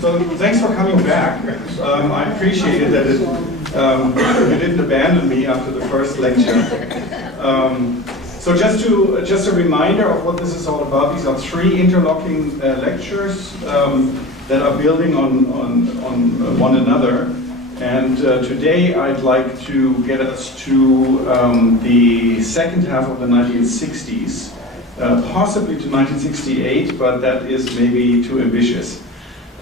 So thanks for coming back. I appreciated that you didn't abandon me after the first lecture. So just a reminder of what this is all about. These are three interlocking lectures that are building on one another. And today I'd like to get us to the second half of the 1960s, possibly to 1968, but that is maybe too ambitious.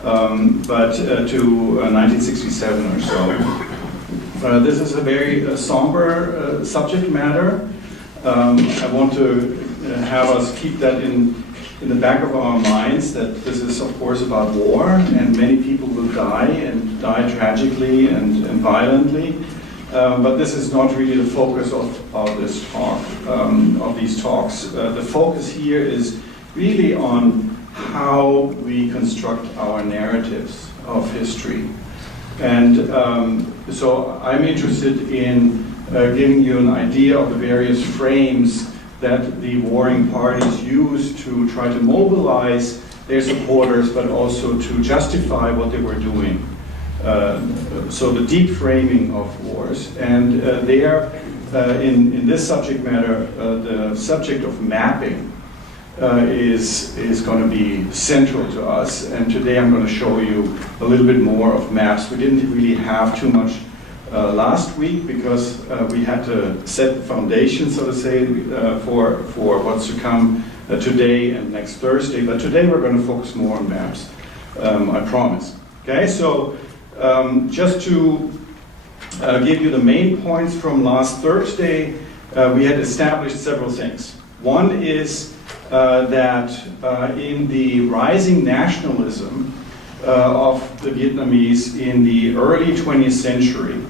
But to 1967 or so. This is a very somber subject matter. I want to have us keep that in the back of our minds, that this is of course about war, and many people will die, and die tragically and violently. But this is not really the focus of this talk, of these talks. The focus here is really on how we construct our narratives of history. And so I'm interested in giving you an idea of the various frames that the warring parties use to try to mobilize their supporters, but also to justify what they were doing. So the deep framing of wars. And there, in this subject matter, the subject of mapping is going to be central to us. And today I'm going to show you a little bit more of maps. We didn't really have too much last week because we had to set the foundation, so to say, for what's to come today and next Thursday. But today we're going to focus more on maps, I promise. Okay, so just to give you the main points from last Thursday, we had established several things. One is that in the rising nationalism of the Vietnamese in the early 20th century,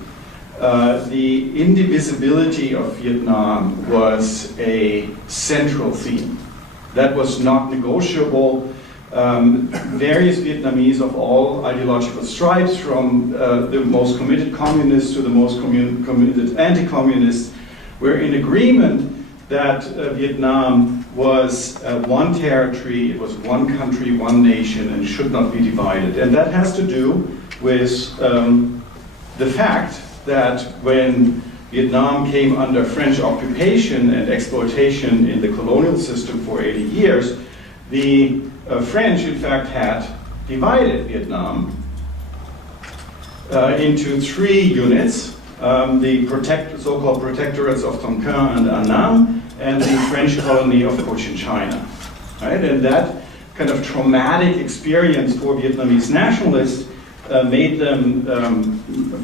the indivisibility of Vietnam was a central theme. That was not negotiable. Various Vietnamese of all ideological stripes, from the most committed communists to the most committed anti-communists, were in agreement that Vietnam was one territory, it was one country, one nation, and should not be divided. And that has to do with the fact that when Vietnam came under French occupation and exploitation in the colonial system for 80 years, the French, in fact, had divided Vietnam into three units, the so-called protectorates of Tonkin and Annam, and the French colony of Cochin China. Right? And that kind of traumatic experience for Vietnamese nationalists made them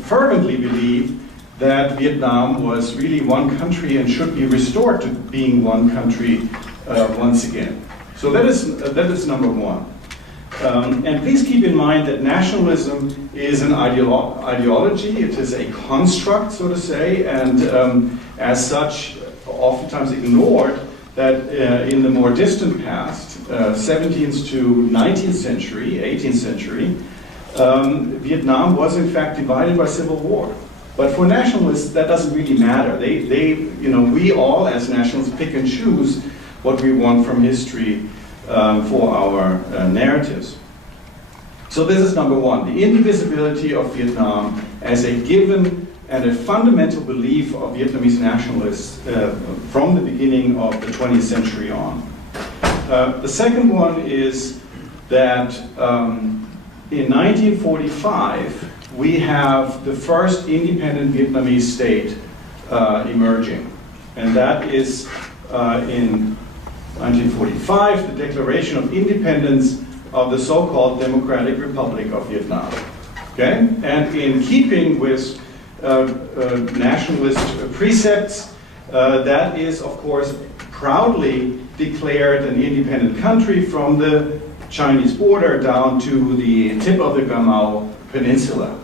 fervently believe that Vietnam was really one country and should be restored to being one country once again. So that is number one. And please keep in mind that nationalism is an ideology. It is a construct, so to say, and as such, oftentimes ignored that in the more distant past, 17th to 19th century, 18th century, Vietnam was in fact divided by civil war. But for nationalists, that doesn't really matter. We all as nationalists pick and choose what we want from history for our narratives. So this is number one, the indivisibility of Vietnam as a given and a fundamental belief of Vietnamese nationalists from the beginning of the 20th century on. The second one is that in 1945, we have the first independent Vietnamese state emerging. And that is in 1945, the Declaration of Independence of the so-called Democratic Republic of Vietnam. Okay? And in keeping with nationalist precepts, that is, of course, proudly declared an independent country from the Chinese border down to the tip of the Gamao Peninsula.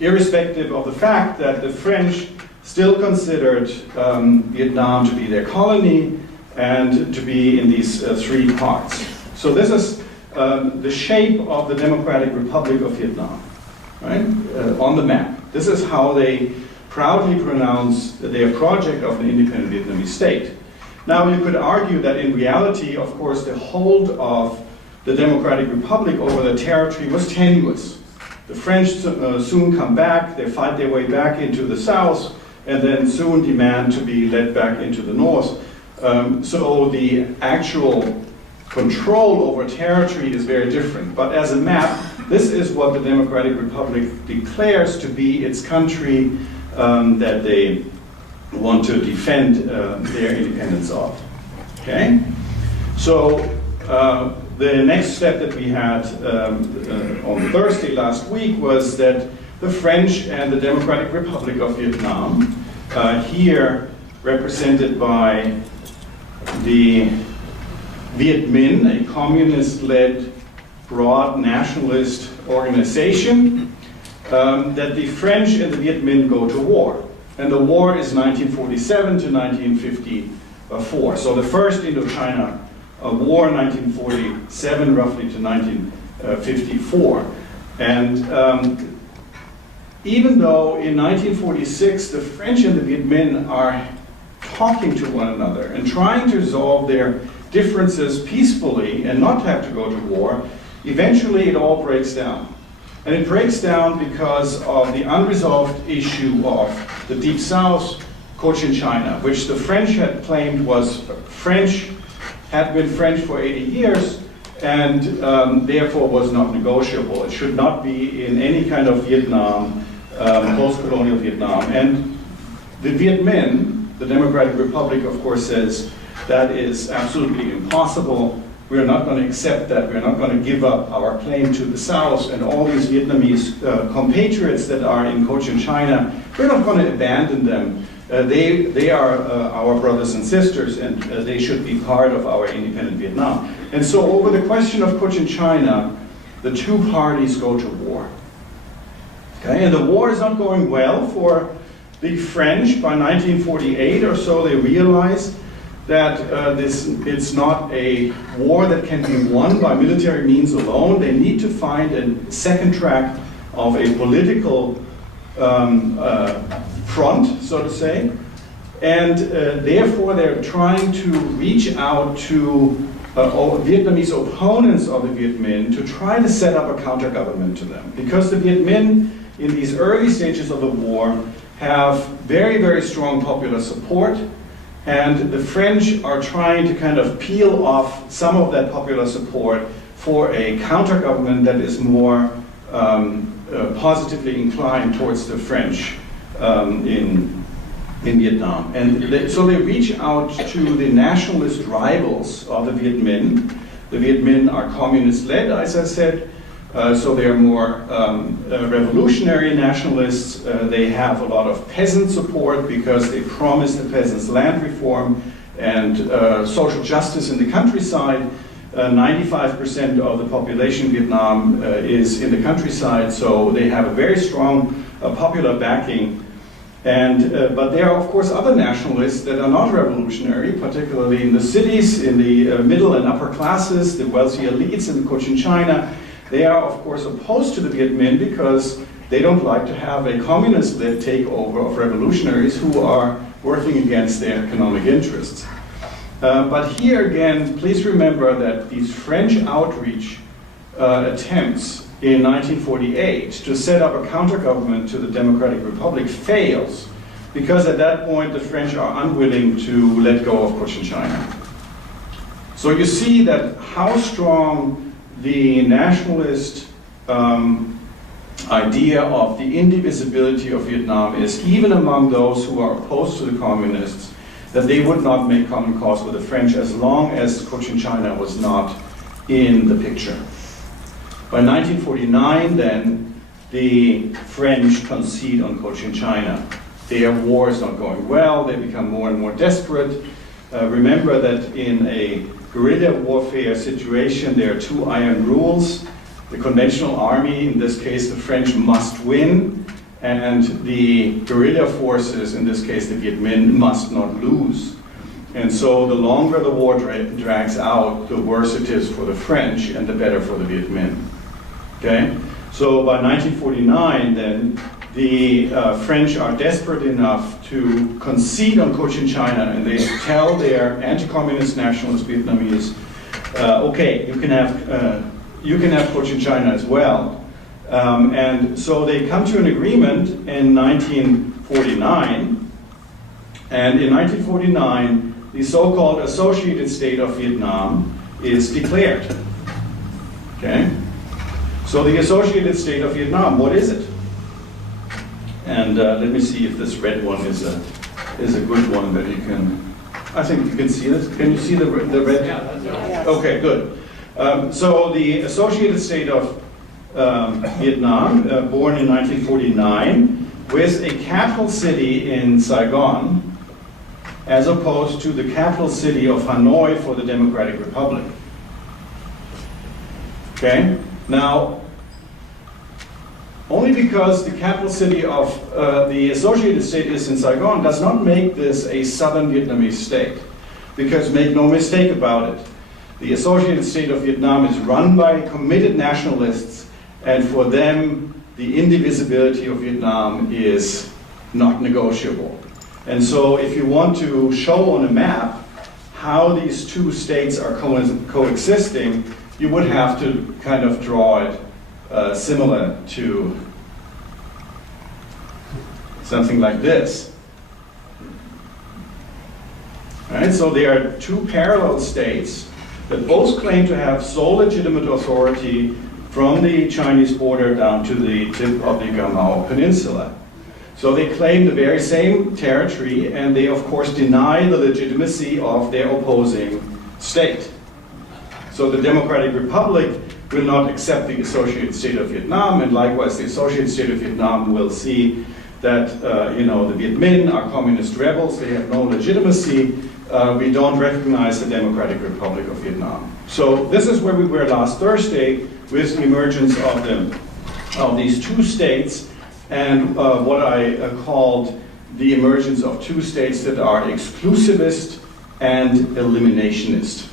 Irrespective of the fact that the French still considered Vietnam to be their colony and to be in these three parts. So this is the shape of the Democratic Republic of Vietnam, right? On the map. This is how they proudly pronounce their project of an independent Vietnamese state. Now you could argue that in reality, of course, the hold of the Democratic Republic over the territory was tenuous. The French soon come back, they fight their way back into the south, and then soon demand to be led back into the north. So the actual control over territory is very different. But as a map, this is what the Democratic Republic declares to be its country that they want to defend their independence of. Okay? So the next step that we had on Thursday last week was that the French and the Democratic Republic of Vietnam, here represented by the Viet Minh, a communist-led, broad nationalist organization, that the French and the Viet Minh go to war. And the war is 1947 to 1954. So the first Indochina War, 1947 roughly to 1954. And even though in 1946 the French and the Viet Minh are talking to one another and trying to resolve their differences peacefully and not have to go to war, eventually it all breaks down. And it breaks down because of the unresolved issue of the Deep South, Cochin China, which the French had claimed was French, had been French for 80 years, and therefore was not negotiable. It should not be in any kind of Vietnam, post-colonial Vietnam. And the Viet Minh, the Democratic Republic, of course, says that is absolutely impossible. We're not going to accept that. We're not going to give up our claim to the South, and all these Vietnamese compatriots that are in Cochin China, we're not going to abandon them. They are our brothers and sisters, and they should be part of our independent Vietnam. And so over the question of Cochin China, the two parties go to war. Okay? And the war is not going well for the French. By 1948 or so, they realize that it's not a war that can be won by military means alone. They need to find a second track of a political front, so to say. And therefore, they're trying to reach out to Vietnamese opponents of the Viet Minh to try to set up a counter-government to them. Because the Viet Minh, in these early stages of the war, have very, very strong popular support. And the French are trying to kind of peel off some of that popular support for a counter-government that is more positively inclined towards the French in Vietnam. And so they reach out to the nationalist rivals of the Viet Minh. The Viet Minh are communist-led, as I said, so they are more revolutionary nationalists. They have a lot of peasant support because they promised the peasants land reform and social justice in the countryside. 95% of the population in Vietnam is in the countryside, so they have a very strong popular backing. And, but there are, of course, other nationalists that are not revolutionary, particularly in the cities, in the middle and upper classes, the wealthy elites in Cochin China. They are, of course, opposed to the Viet Minh because they don't like to have a communist-led takeover of revolutionaries who are working against their economic interests. But here again, please remember that these French outreach attempts in 1948 to set up a counter-government to the Democratic Republic fails because at that point the French are unwilling to let go of Cochin China. So you see that how strong the nationalist idea of the indivisibility of Vietnam is, even among those who are opposed to the communists, that they would not make common cause with the French as long as Cochin China was not in the picture. By 1949, then, the French concede on Cochin China. Their war is not going well, they become more and more desperate. Remember that in a guerrilla warfare situation, there are two iron rules. The conventional army, in this case the French, must win, and the guerrilla forces, in this case the Viet Minh, must not lose. And so the longer the war drags out, the worse it is for the French and the better for the Viet Minh. Okay? So by 1949 then, the French are desperate enough to concede on Cochin China, and they tell their anti-communist nationalist Vietnamese okay, you can have Cochinchina as well. And so they come to an agreement in 1949, and in 1949, the so-called Associated State of Vietnam is declared. Okay? So the Associated State of Vietnam, what is it? And let me see if this red one is a good one that you can, I think you can see this. Can you see the red? Yeah. Okay, good. So the Associated State of Vietnam, born in 1949, with a capital city in Saigon, as opposed to the capital city of Hanoi for the Democratic Republic. Okay? Now, only because the capital city of the Associated State is in Saigon does not make this a southern Vietnamese state. Because make no mistake about it, the Associated State of Vietnam is run by committed nationalists, and for them, the indivisibility of Vietnam is not negotiable. And so if you want to show on a map how these two states are coexisting, you would have to kind of draw it similar to something like this. Right? So there are two parallel states that both claim to have sole legitimate authority from the Chinese border down to the tip of the Gamao Peninsula. So they claim the very same territory, and they of course deny the legitimacy of their opposing state. So the Democratic Republic will not accept the Associated State of Vietnam, and likewise the Associated State of Vietnam will see that the Viet Minh are communist rebels, they have no legitimacy, we don't recognize the Democratic Republic of Vietnam. So this is where we were last Thursday with the emergence of these two states, and what I called the emergence of two states that are exclusivist and eliminationist.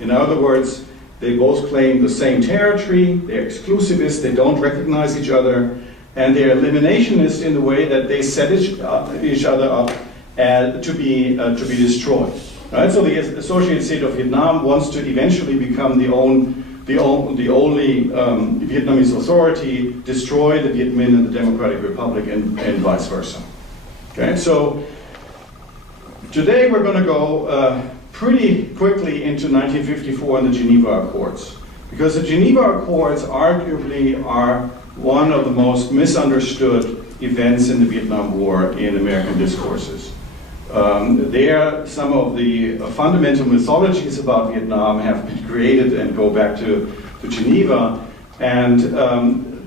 In other words, they both claim the same territory, they're exclusivist, they don't recognize each other, and they're eliminationist in the way that they set each other up to be destroyed. Right? So the Associated State of Vietnam wants to eventually become the only Vietnamese authority, destroy the Viet Minh and the Democratic Republic, and vice versa. Okay, so today we're going to go pretty quickly into 1954 and the Geneva Accords, because the Geneva Accords arguably are one of the most misunderstood events in the Vietnam War in American discourses. There, some of the fundamental mythologies about Vietnam have been created and go back to Geneva, and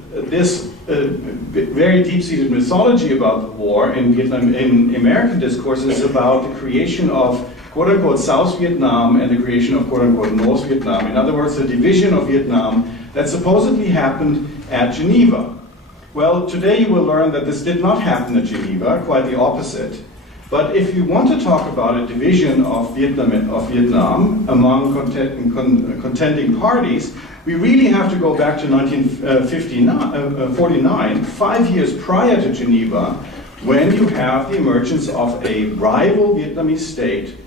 this very deep-seated mythology about the war in Vietnam, in American discourse, is about the creation of quote-unquote South Vietnam and the creation of quote-unquote North Vietnam. In other words, the division of Vietnam that supposedly happened at Geneva. Well, today you will learn that this did not happen at Geneva, quite the opposite. But if you want to talk about a division of Vietnam among contending parties, we really have to go back to 1949, 5 years prior to Geneva, when you have the emergence of a rival Vietnamese state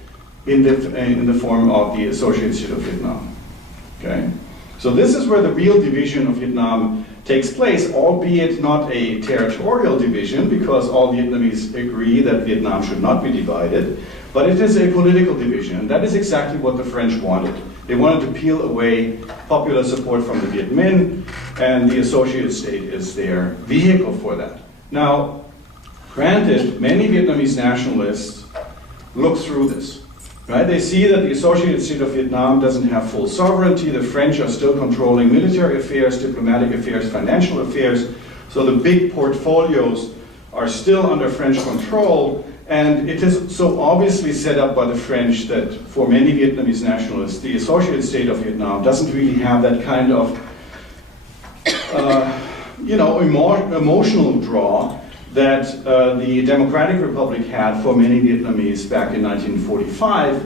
in the form of the Associated State of Vietnam. Okay? So this is where the real division of Vietnam takes place, albeit not a territorial division, because all Vietnamese agree that Vietnam should not be divided, but it is a political division, and that is exactly what the French wanted. They wanted to peel away popular support from the Viet Minh, and the Associated State is their vehicle for that. Now, granted, many Vietnamese nationalists look through this. Right? They see that the Associated State of Vietnam doesn't have full sovereignty. The French are still controlling military affairs, diplomatic affairs, financial affairs. So the big portfolios are still under French control. And it is so obviously set up by the French that for many Vietnamese nationalists, the Associated State of Vietnam doesn't really have that kind of emotional draw that the Democratic Republic had for many Vietnamese back in 1945,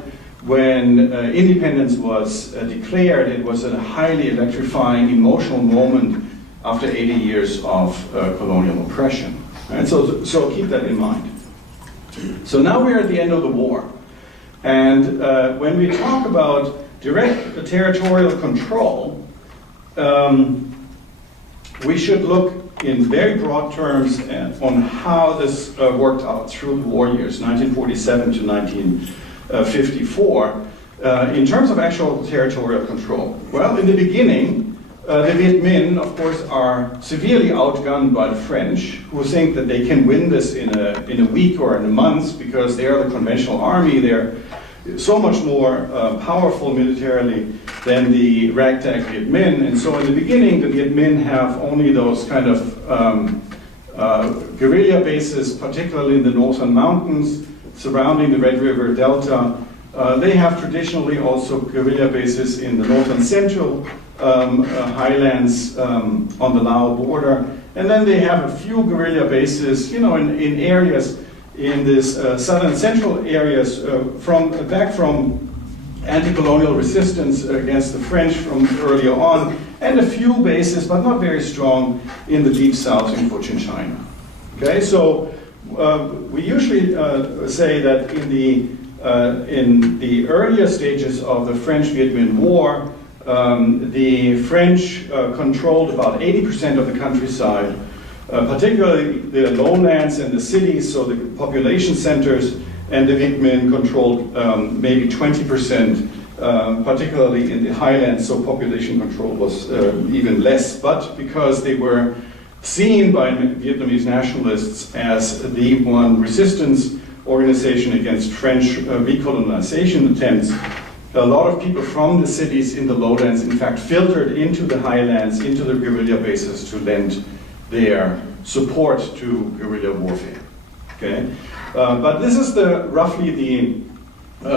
when independence was declared. It was a highly electrifying, emotional moment after 80 years of colonial oppression. Right? So keep that in mind. So now we're at the end of the war. And when we talk about direct territorial control, we should look in very broad terms on how this worked out through the war years, 1947 to 1954, in terms of actual territorial control. Well, in the beginning, the Viet Minh, of course, are severely outgunned by the French, who think that they can win this in a week or in a month because they are the conventional army. They're so much more powerful militarily than the ragtag Viet Minh. And so in the beginning, the Viet Minh have only those kind of guerrilla bases, particularly in the northern mountains surrounding the Red River Delta. They have traditionally also guerrilla bases in the northern central highlands on the Lao border. And then they have a few guerrilla bases, you know, in areas in this southern central areas back from anti-colonial resistance against the French from earlier on, and a few bases, but not very strong, in the deep south in Cochinchina. Okay, so we usually say that in the earlier stages of the French-Viet Minh War, the French controlled about 80% of the countryside, particularly the lowlands and the cities, so the population centers, and the Viet Minh controlled maybe 20%, particularly in the highlands, so population control was even less, but because they were seen by Vietnamese nationalists as the one resistance organization against French recolonization attempts, a lot of people from the cities in the lowlands, in fact, filtered into the highlands, into the guerrilla bases to lend their support to guerrilla warfare. Okay, but this is roughly the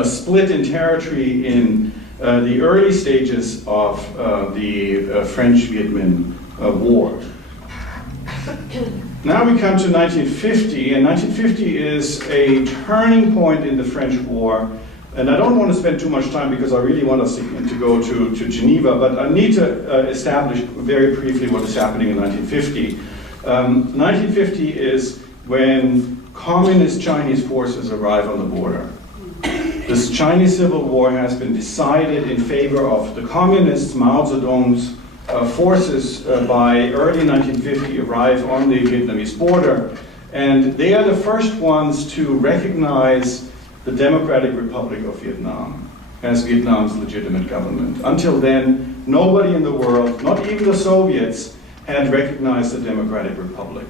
split in territory in the early stages of the French-Viet Minh War. Now we come to 1950, and 1950 is a turning point in the French war. And I don't want to spend too much time because I really want us to go to Geneva, but I need to establish very briefly what is happening in 1950. 1950 is when communist Chinese forces arrive on the border. This Chinese Civil War has been decided in favor of the communists. Mao Zedong's forces by early 1950 arrive on the Vietnamese border, and they are the first ones to recognize the Democratic Republic of Vietnam as Vietnam's legitimate government. Until then, nobody in the world, not even the Soviets, had recognized the Democratic Republic,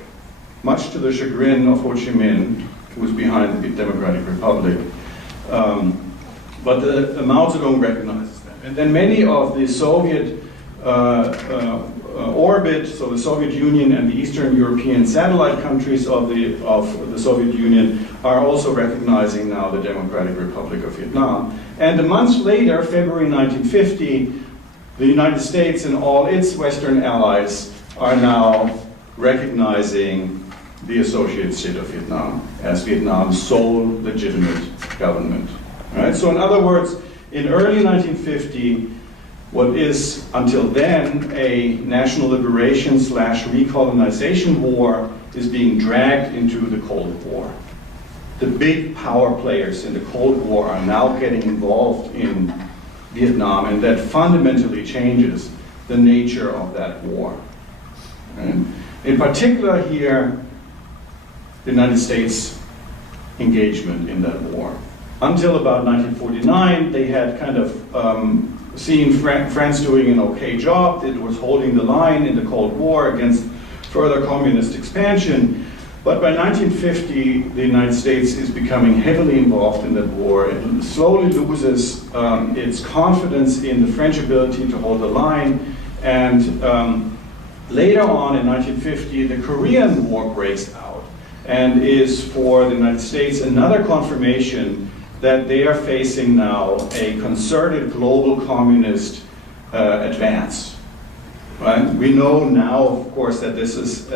much to the chagrin of Ho Chi Minh, who was behind the Democratic Republic. But Mao Zedong recognizes them. And then many of the Soviet orbit, so the Soviet Union and the Eastern European satellite countries of the Soviet Union are also recognizing now the Democratic Republic of Vietnam. And a month later, February 1950, the United States and all its Western allies are now recognizing the Associated State of Vietnam as Vietnam's sole legitimate government. All right? So in other words, in early 1950, what is until then a national liberation / recolonization war is being dragged into the Cold War. The big power players in the Cold War are now getting involved in Vietnam, and that fundamentally changes the nature of that war. And in particular here, the United States engagement in that war. Until about 1949, they had kind of seen France doing an okay job. It was holding the line in the Cold War against further communist expansion. But by 1950, the United States is becoming heavily involved in that war. It slowly loses its confidence in the French ability to hold the line. And later on in 1950, the Korean War breaks out and is for the United States another confirmation that they are facing now a concerted global communist advance. Right? We know now, of course, that this is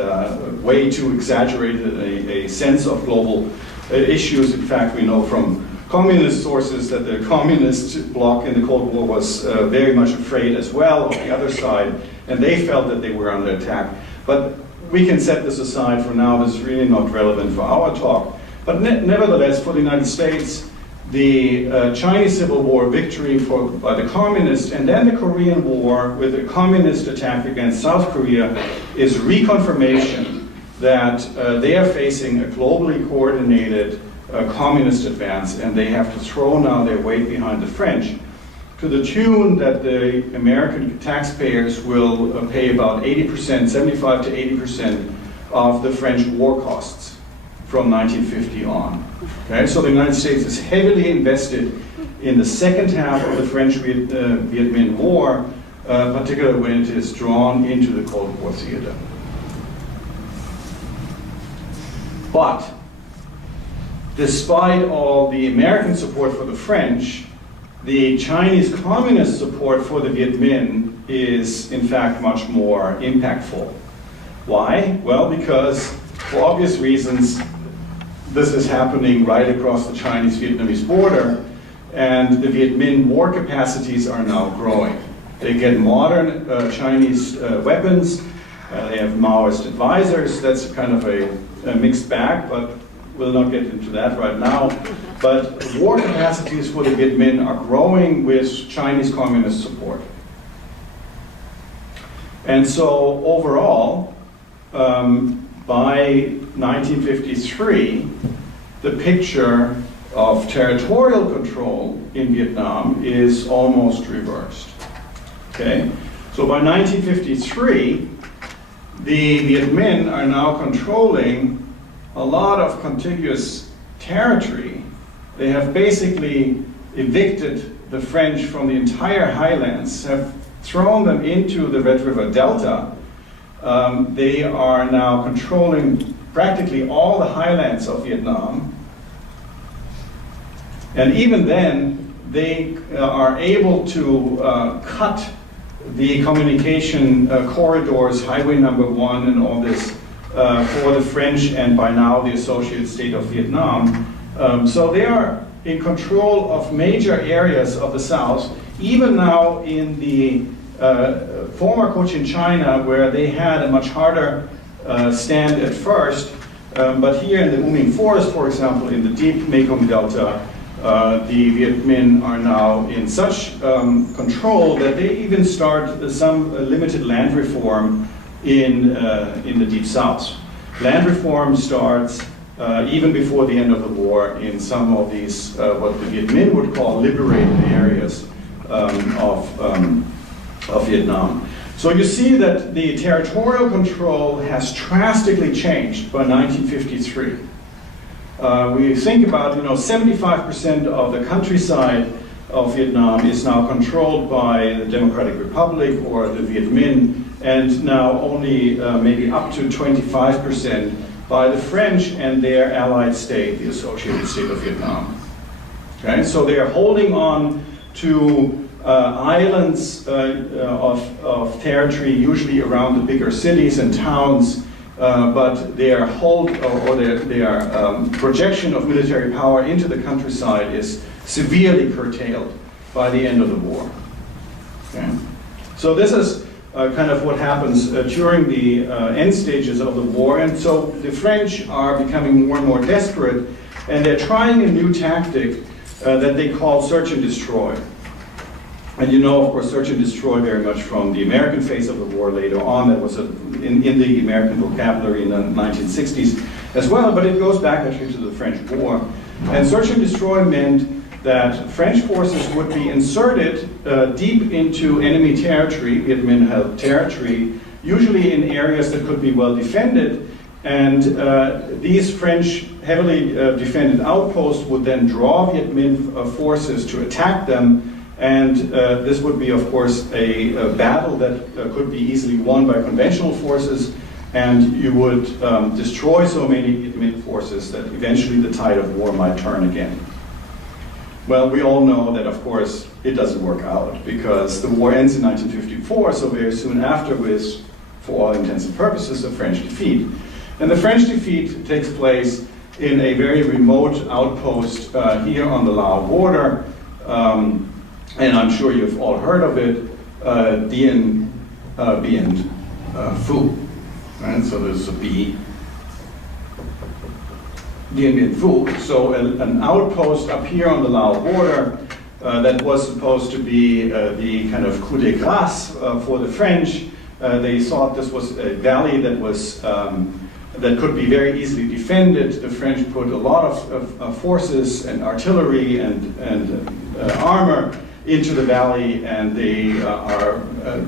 way too exaggerated a sense of global issues. In fact, we know from communist sources that the communist bloc in the Cold War was very much afraid as well of the other side, and they felt that they were under attack. But we can set this aside for now. This is really not relevant for our talk. But nevertheless, for the United States, the Chinese Civil War victory by the communists, and then the Korean War with the communist attack against South Korea is reconfirmation that they are facing a globally coordinated communist advance, and they have to throw now their weight behind the French, to the tune that the American taxpayers will pay about 80%, 75 to 80% of the French war costs from 1950 on. Okay, so the United States is heavily invested in the second half of the French-Viet Minh War, particularly when it is drawn into the Cold War theater. But despite all the American support for the French, the Chinese communist support for the Viet Minh is in fact much more impactful. Why? Well, because for obvious reasons, this is happening right across the Chinese-Vietnamese border, and the Viet Minh war capacities are now growing. They get modern Chinese weapons, they have Maoist advisors. That's kind of a mixed bag, but we'll not get into that right now. But war capacities for the Viet Minh are growing with Chinese communist support. And so overall, by 1953, the picture of territorial control in Vietnam is almost reversed. Okay? So by 1953, the Viet Minh are now controlling a lot of contiguous territory. They have basically evicted the French from the entire highlands, have thrown them into the Red River Delta. They are now controlling practically all the highlands of Vietnam. And even then, they are able to cut the communication corridors, Highway Number 1 and all this, for the French and by now the Associated State of Vietnam. So they are in control of major areas of the South, even now in the former Cochin China, where they had a much harder stand at first. But here in the U Minh Forest, for example, in the deep Mekong Delta, the Viet Minh are now in such control that they even start some limited land reform in the Deep South. Land reform starts even before the end of the war in some of these, what the Viet Minh would call liberated areas of Vietnam. So you see that the territorial control has drastically changed by 1953. We think about, 75% of the countryside of Vietnam is now controlled by the Democratic Republic or the Viet Minh, and now only maybe up to 25% by the French and their allied state, the Associated State of Vietnam. Okay, so they are holding on to islands of territory, usually around the bigger cities and towns, but their projection of military power into the countryside is severely curtailed by the end of the war. Okay? So this is kind of what happens during the end stages of the war, and so the French are becoming more and more desperate, and they're trying a new tactic that they call search and destroy. And of course, search and destroy very much from the American phase of the war later on. That was in the American vocabulary in the 1960s as well, but it goes back actually to the French War. And search and destroy meant that French forces would be inserted deep into enemy territory, Viet Minh held territory, usually in areas that could be well defended. And these French heavily defended outposts would then draw Viet Minh forces to attack them. And this would be, of course, a battle that could be easily won by conventional forces, and you would destroy so many Viet Minh forces that eventually the tide of war might turn again. Well, we all know that, of course, it doesn't work out, because the war ends in 1954, so very soon after with, for all intents and purposes, a French defeat. And the French defeat takes place in a very remote outpost here on the Lao border. And I'm sure you've all heard of it, Dien Bien Phu. Right? So there's a B. Dien Bien Phu. So an outpost up here on the Lao border that was supposed to be the kind of coup de grace for the French. They thought this was a valley that was that could be very easily defended. The French put a lot of forces and artillery and armor into the valley, and they are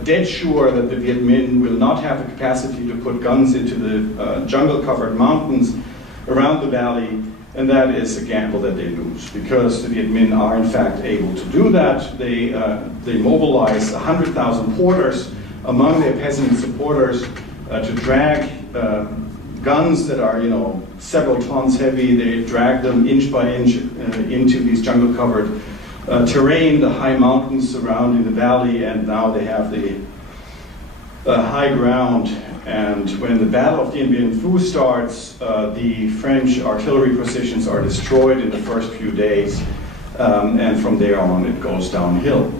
dead sure that the Viet Minh will not have the capacity to put guns into the jungle-covered mountains around the valley, and that is a gamble that they lose, because the Viet Minh are in fact able to do that. They mobilize 100,000 porters among their peasant supporters to drag guns that are, several tons heavy. They drag them inch by inch into these jungle-covered terrain, the high mountains surrounding the valley, and now they have the high ground. And when the Battle of Dien Bien Phu starts, the French artillery positions are destroyed in the first few days, and from there on it goes downhill.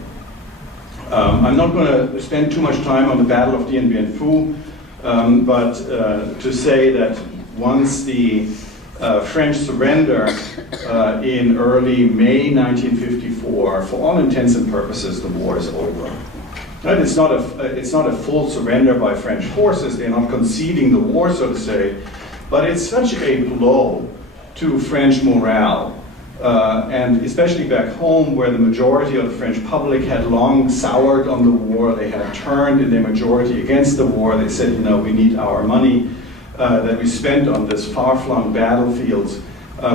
I'm not going to spend too much time on the Battle of Dien Bien Phu, but to say that once the French surrender in early May 1954, for all intents and purposes, the war is over. Right? It's not a full surrender by French forces. They're not conceding the war, so to say, but it's such a blow to French morale, and especially back home, where the majority of the French public had long soured on the war. They had turned in their majority against the war. They said, we need our money that we spent on this far-flung battlefields.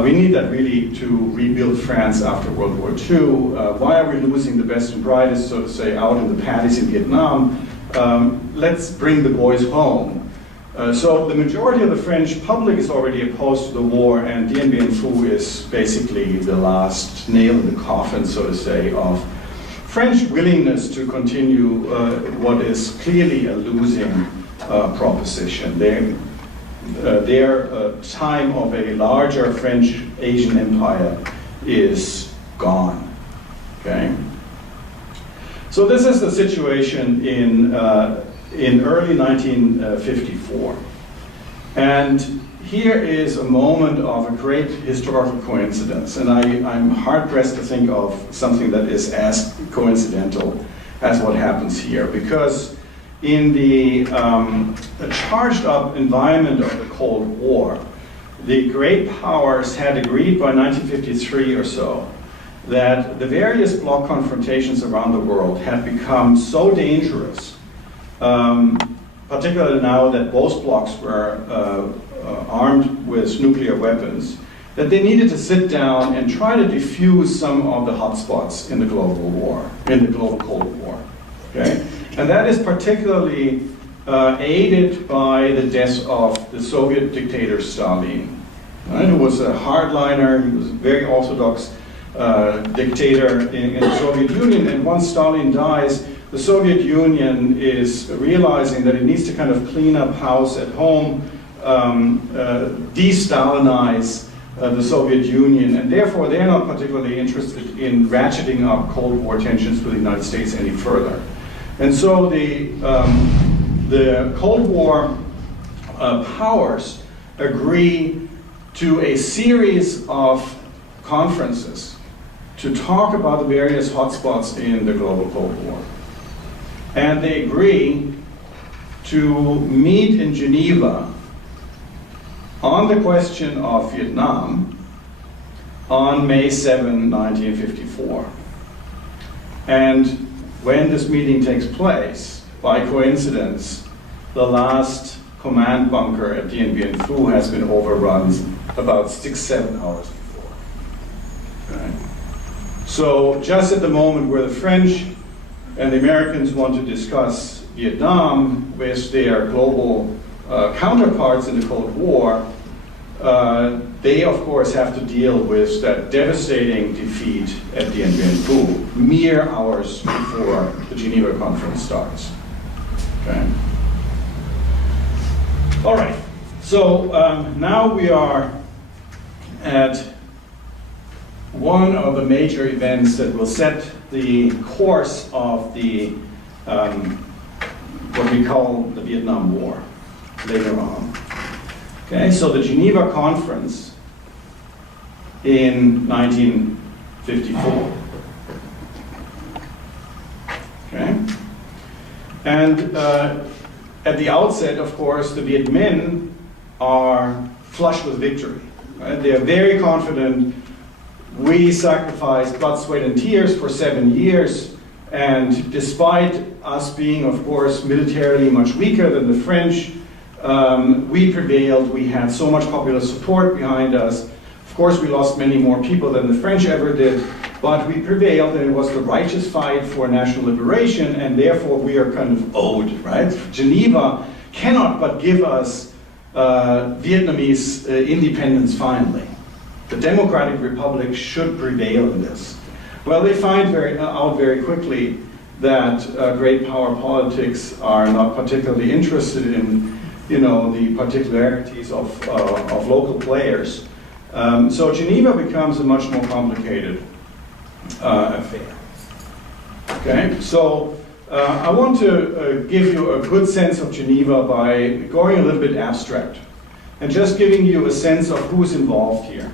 We need that really to rebuild France after World War II. Why are we losing the best and brightest, so to say, out in the paddies in Vietnam? Let's bring the boys home. So the majority of the French public is already opposed to the war, and Dien Bien Phu is basically the last nail in the coffin, so to say, of French willingness to continue what is clearly a losing proposition. Their time of a larger French Asian empire is gone. Okay. So this is the situation in early 1954, and here is a moment of a great historical coincidence, and I'm hard-pressed to think of something that is as coincidental as what happens here, because in the charged-up environment of the Cold War, the great powers had agreed by 1953 or so that the various bloc confrontations around the world had become so dangerous, particularly now that both blocs were armed with nuclear weapons, that they needed to sit down and try to defuse some of the hotspots in the global Cold War. Okay? And that is particularly aided by the death of the Soviet dictator Stalin, right, who was a hardliner. He was a very orthodox dictator in the Soviet Union, and once Stalin dies, the Soviet Union is realizing that it needs to kind of clean up house at home, de-Stalinize the Soviet Union, and therefore they're not particularly interested in ratcheting up Cold War tensions with the United States any further. And so the Cold War powers agree to a series of conferences to talk about the various hotspots in the global Cold War. And they agree to meet in Geneva on the question of Vietnam on May 7, 1954. And when this meeting takes place, by coincidence, the last command bunker at Dien Bien Phu has been overrun about 6-7 hours before. Okay. So just at the moment where the French and the Americans want to discuss Vietnam with their global counterparts in the Cold War, they of course have to deal with that devastating defeat at Dien Bien Phu, mere hours before the Geneva Conference starts. Okay. All right, so now we are at one of the major events that will set the course of the what we call the Vietnam War later on. Okay, so the Geneva Conference in 1954. Okay? And at the outset, of course, the Viet Minh are flush with victory. Right? They are very confident. We sacrificed blood, sweat, and tears for 7 years, and despite us being, of course, militarily much weaker than the French, we prevailed. We had so much popular support behind us. Of course, we lost many more people than the French ever did, but we prevailed, and it was the righteous fight for national liberation, and therefore we are kind of owed, right? Geneva cannot but give us Vietnamese independence finally. The Democratic Republic should prevail in this. Well, they find out very quickly that great power politics are not particularly interested in, the particularities of local players. So Geneva becomes a much more complicated affair. Okay, so I want to give you a good sense of Geneva by going a little bit abstract and just giving you a sense of who's involved here.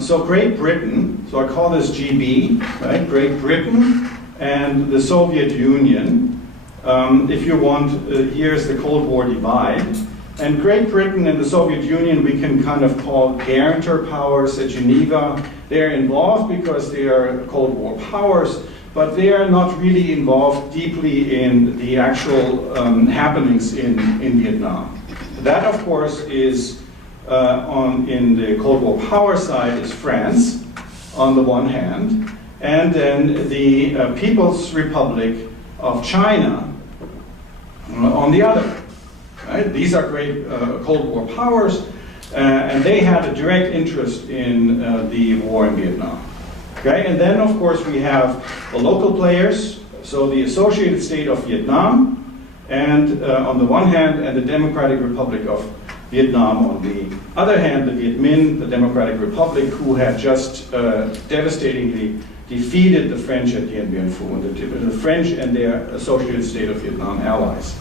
So Great Britain, so I call this GB, right? Great Britain and the Soviet Union. If you want, here's the Cold War divide. And Great Britain and the Soviet Union we can kind of call guarantor powers at Geneva. They're involved because they are Cold War powers, but they are not really involved deeply in the actual happenings in Vietnam. That, of course, is in the Cold War power side is France, on the one hand, and then the People's Republic of China on the other. Right? These are great Cold War powers, and they had a direct interest in the war in Vietnam. Okay? And then, of course, we have the local players, so the Associated State of Vietnam, and on the one hand, and the Democratic Republic of Vietnam on the other hand, the Viet Minh, the Democratic Republic, who had just devastatingly defeated the French at Dien Bien Phu, and the French and their Associated State of Vietnam allies.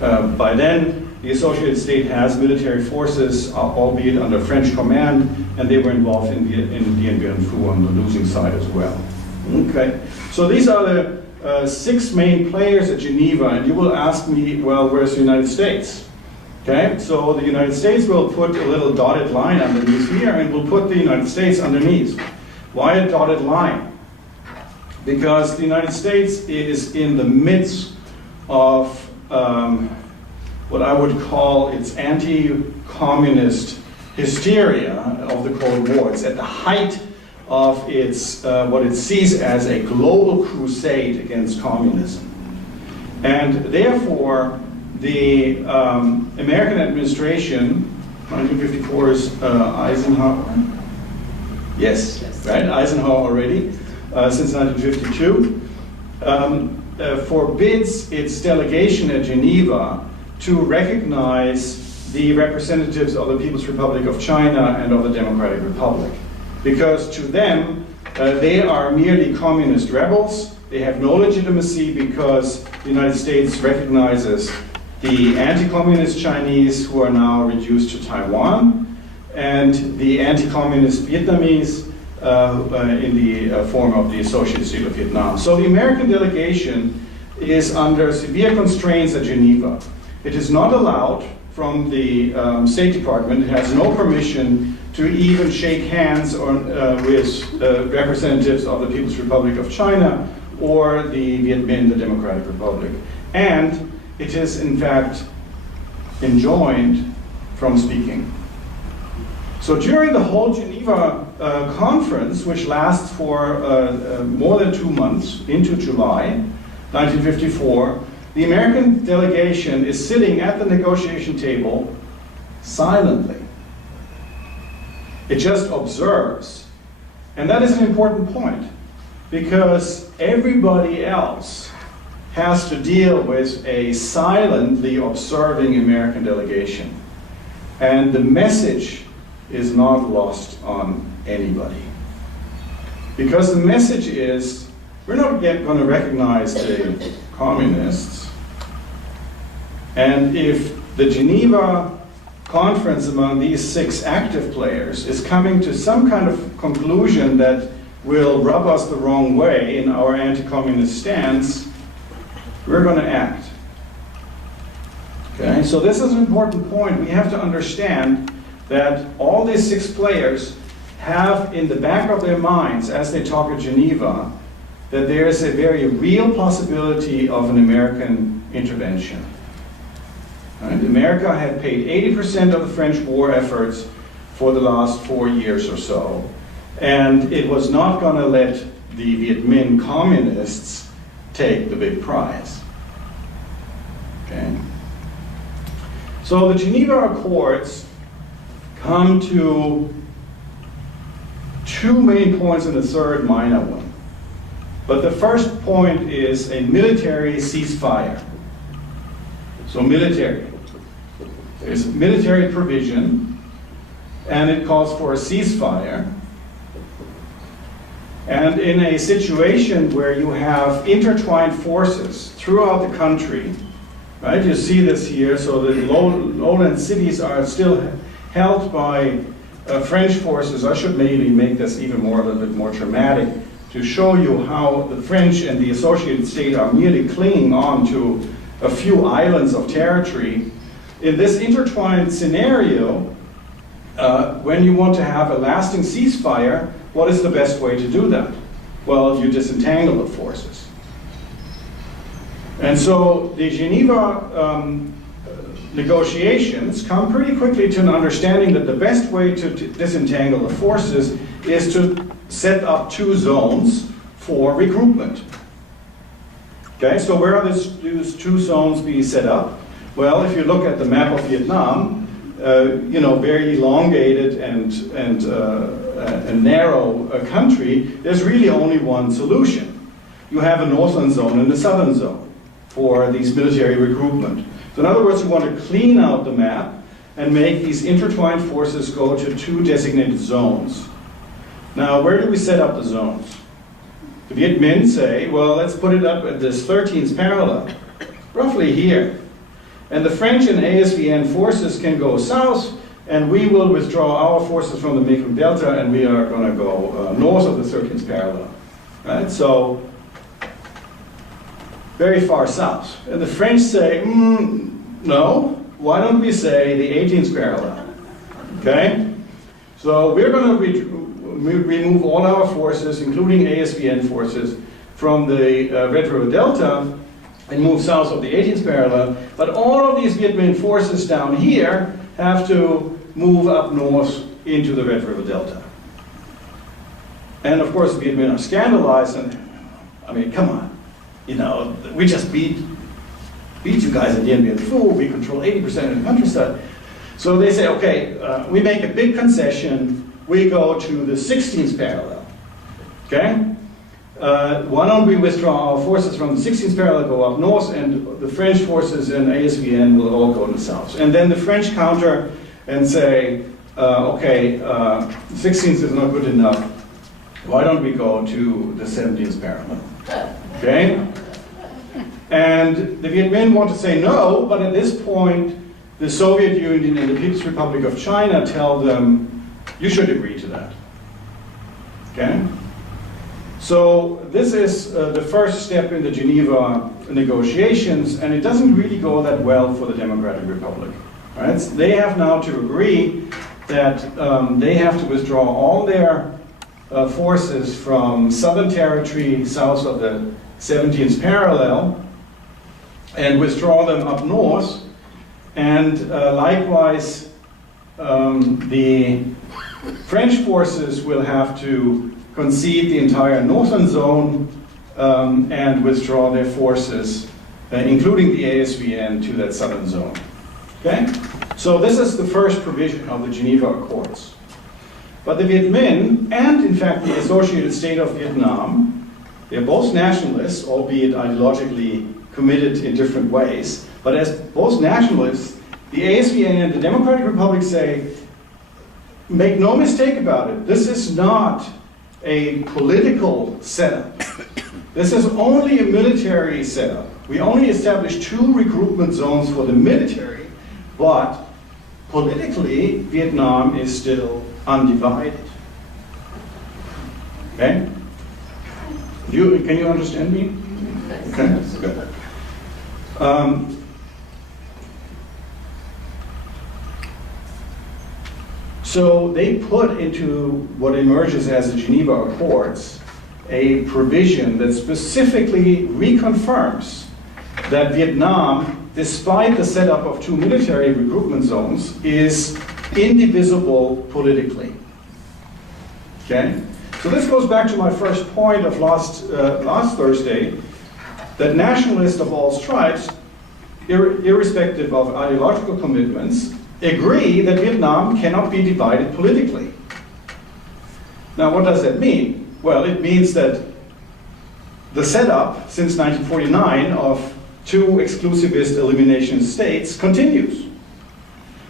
By then, the Associated State has military forces, albeit under French command, and they were involved in Dien Bien Phu on the losing side as well. Okay, so these are the 6 main players at Geneva, and you will ask me, well, where's the United States? Okay, so the United States will put a little dotted line underneath here, and we'll put the United States underneath. Why a dotted line? Because the United States is in the midst of what I would call its anti-communist hysteria of the Cold War. It's at the height of its what it sees as a global crusade against communism. And therefore, the American administration, 1954 is Eisenhower. Yes, right, Eisenhower already, since 1952, forbids its delegation at Geneva to recognize the representatives of the People's Republic of China and of the Democratic Republic. Because to them, they are merely communist rebels. They have no legitimacy because the United States recognizes the anti-communist Chinese, who are now reduced to Taiwan, and the anti-communist Vietnamese in the form of the Associated State of Vietnam. So the American delegation is under severe constraints at Geneva. It is not allowed from the State Department. It has no permission to even shake hands with representatives of the People's Republic of China or the Viet Minh, the Democratic Republic. And it is, in fact, enjoined from speaking. So during the whole Geneva conference, which lasts for more than 2 months, into July 1954, the American delegation is sitting at the negotiation table silently. It just observes. And that is an important point, because everybody else has to deal with a silently observing American delegation. And the message is not lost on anybody. Because the message is, we're not yet going to recognize the communists. And if the Geneva conference among these 6 active players is coming to some kind of conclusion that will rub us the wrong way in our anti-communist stance, we're going to act. Okay, so this is an important point. We have to understand that all these 6 players have in the back of their minds, as they talk at Geneva, that there is a very real possibility of an American intervention. Right? America had paid 80% of the French war efforts for the last 4 years or so, and it was not going to let the Viet Minh communists take the big prize. Okay? So the Geneva Accords come to 2 main points and a third minor one. But the first point is a military ceasefire. So military. There's military provision, and it calls for a ceasefire. And in a situation where you have intertwined forces throughout the country, right? You see this here, so the lowland cities are still held by French forces. I should maybe make this even more, a little bit more dramatic to show you how the French and the Associated States are merely clinging on to a few islands of territory. In this intertwined scenario, when you want to have a lasting ceasefire, what is the best way to do that? Well, you disentangle the forces. And so the Geneva negotiations come pretty quickly to an understanding that the best way to disentangle the forces is to set up 2 zones for recruitment. Okay, so where are these 2 zones being set up? Well, if you look at the map of Vietnam, you know, very elongated and narrow country, there's really only one solution. You have a northern zone and a southern zone for these military recruitment. So in other words, you want to clean out the map and make these intertwined forces go to 2 designated zones. Now, where do we set up the zones? The Viet Minh say, well, let's put it up at this 13th parallel, roughly here. And the French and ASVN forces can go south, and we will withdraw our forces from the Mekong Delta, and we are going to go north of the 13th parallel. Right? So, very far south. And the French say, no, why don't we say the 18th parallel? Okay? So we're going to remove all our forces, including ASVN forces, from the Red River Delta and move south of the 18th parallel. But all of these Viet Minh forces down here have to move up north into the Red River Delta. And of course, the Viet Minh are scandalized, and I mean, come on. You know, we just beat you guys at the Dien Bien Phu, we control 80% of the countryside. So they say, okay, we make a big concession, we go to the 16th parallel, okay? Why don't we withdraw our forces from the 16th parallel, go up north, and the French forces and ASVN will all go to the south. And then the French counter and say, okay, 16th is not good enough, why don't we go to the 17th parallel? Okay? And the Viet Minh want to say no, but at this point, the Soviet Union and the People's Republic of China tell them, you should agree to that. Okay? So this is the first step in the Geneva negotiations, and it doesn't really go that well for the Democratic Republic. Right? They have now to agree that they have to withdraw all their forces from Southern Territory south of the 17th parallel and withdraw them up north, and likewise the French forces will have to concede the entire northern zone and withdraw their forces, including the ASVN, to that southern zone. Okay? So this is the first provision of the Geneva Accords. But the Viet Minh, and in fact the Associated State of Vietnam, they're both nationalists, albeit ideologically committed in different ways. But as both nationalists, the ASVN and the Democratic Republic say, make no mistake about it, this is not a political setup. This is only a military setup. We only established 2 recruitment zones for the military, but politically, Vietnam is still undivided. Okay? Can you understand me? Okay, good. So they put into what emerges as the Geneva Accords a provision that specifically reconfirms that Vietnam, despite the setup of two military recruitment zones, is indivisible politically. Okay? So this goes back to my first point of last Thursday, that nationalists of all stripes, irrespective of ideological commitments, agree that Vietnam cannot be divided politically. Now, what does that mean? Well, it means that the setup since 1949 of two exclusivist elimination states continues.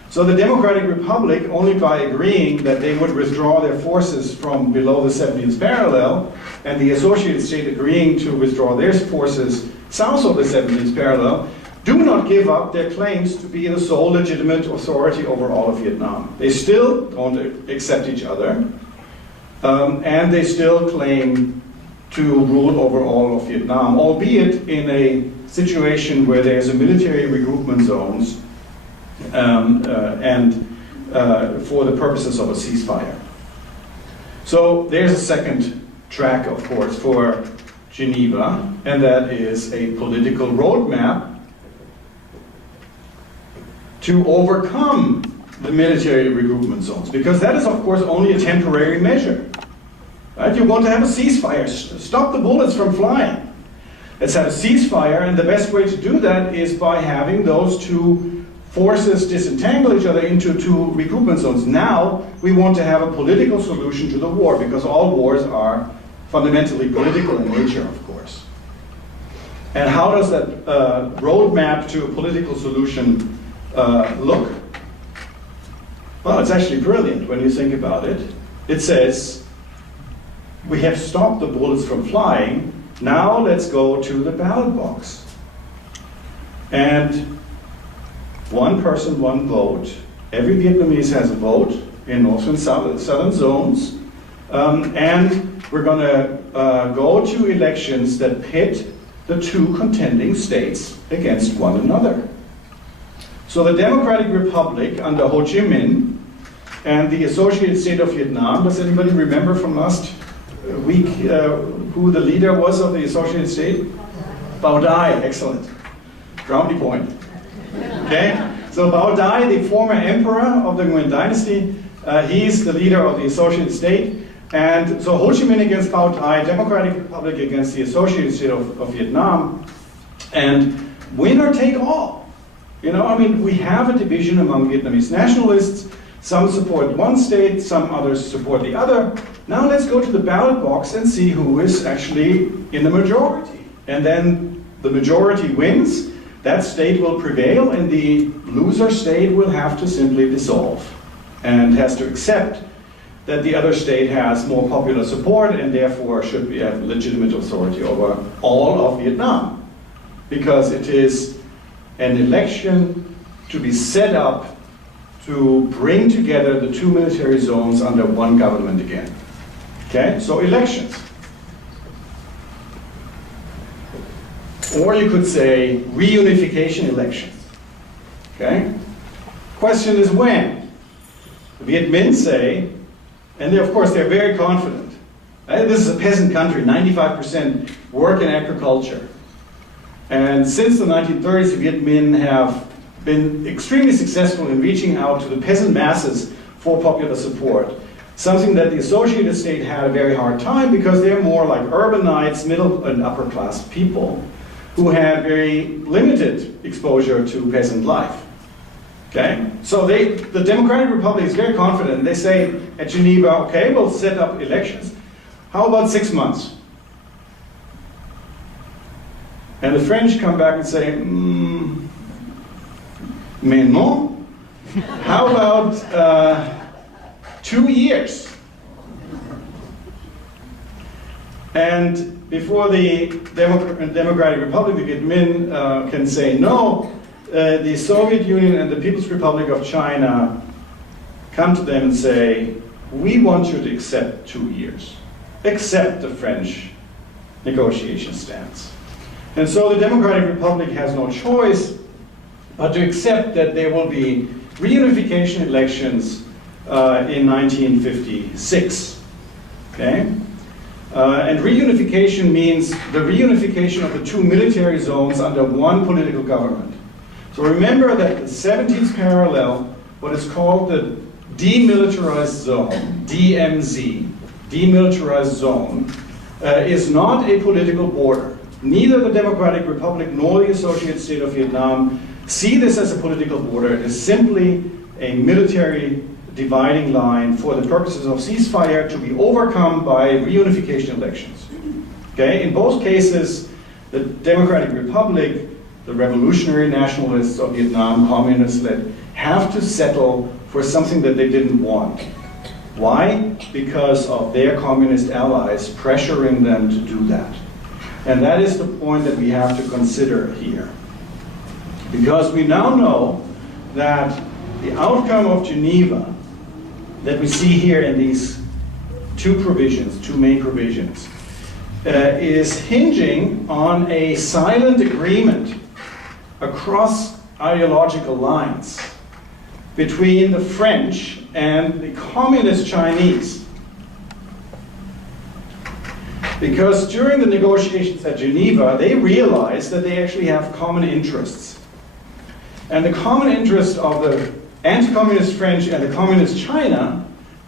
So the Democratic Republic, only by agreeing that they would withdraw their forces from below the 70th parallel, and the associated state agreeing to withdraw their forces south of the 70th parallel, do not give up their claims to be the sole legitimate authority over all of Vietnam. They still don't accept each other, and they still claim to rule over all of Vietnam, albeit in a situation where there's a military regroupment zones for the purposes of a ceasefire. So there's a second track, of course, for Geneva, and that is a political roadmap to overcome the military regroupment zones, because that is, of course, only a temporary measure. Right? You want to have a ceasefire, stop the bullets from flying. Let's have a ceasefire, and the best way to do that is by having those two forces disentangle each other into two regroupment zones. Now, we want to have a political solution to the war, because all wars are fundamentally political in nature, of course. And how does that roadmap to a political solution look? Well, it's actually brilliant when you think about it. It says, we have stopped the bullets from flying, now let's go to the ballot box. And one person, one vote. Every Vietnamese has a vote in northern and southern zones. And we're going to go to elections that pit the two contending states against one another. So the Democratic Republic under Ho Chi Minh and the Associated State of Vietnam, does anybody remember from last week who the leader was of the Associated State? Bao Dai, excellent. Brownie point. Okay? So Bao Dai, the former emperor of the Nguyen dynasty, he's the leader of the Associated State. And so Ho Chi Minh against Bao Dai, Democratic Republic against the Associated State of Vietnam, and winner take all. You know, I mean, we have a division among Vietnamese nationalists. Some support one state, some others support the other. Now let's go to the ballot box and see who is actually in the majority. And then the majority wins, that state will prevail, and the loser state will have to simply dissolve and has to accept that the other state has more popular support and therefore should be have legitimate authority over all of Vietnam. Because it is an election to be set up to bring together the two military zones under one government again. Okay, so elections. Or you could say reunification elections. Okay? Question is when? The Viet Minh say, and they, of course, they're very confident. This is a peasant country, 95% work in agriculture. And since the 1930s, the Viet Minh have been extremely successful in reaching out to the peasant masses for popular support. Something that the Associated State had a very hard time because they're more like urbanites, middle and upper class people who had very limited exposure to peasant life. Okay? So the Democratic Republic is very confident. They say at Geneva, okay, we'll set up elections. How about 6 months? And the French come back and say, mais non. How about 2 years? And before the Democratic Republic, the Viet Minh, can say no, the Soviet Union and the People's Republic of China come to them and say, we want you to accept 2 years. Accept the French negotiation stance. And so the Democratic Republic has no choice but to accept that there will be reunification elections in 1956. Okay? And reunification means the reunification of the 2 military zones under one political government. So remember that the 17th parallel, what is called the demilitarized zone, DMZ, demilitarized zone, is not a political border. Neither the Democratic Republic nor the Associated State of Vietnam see this as a political border. It is simply a military dividing line for the purposes of ceasefire to be overcome by reunification elections. Okay? In both cases, the Democratic Republic, the revolutionary nationalists of Vietnam, communist-led, have to settle for something that they didn't want. Why? Because of their communist allies pressuring them to do that. And that is the point that we have to consider here. Because we now know that the outcome of Geneva that we see here in these 2 provisions, 2 main provisions, is hinging on a silent agreement across ideological lines between the French and the communist Chinese. Because during the negotiations at Geneva, they realized that they actually have common interests. And the common interest of the anti-communist French and the communist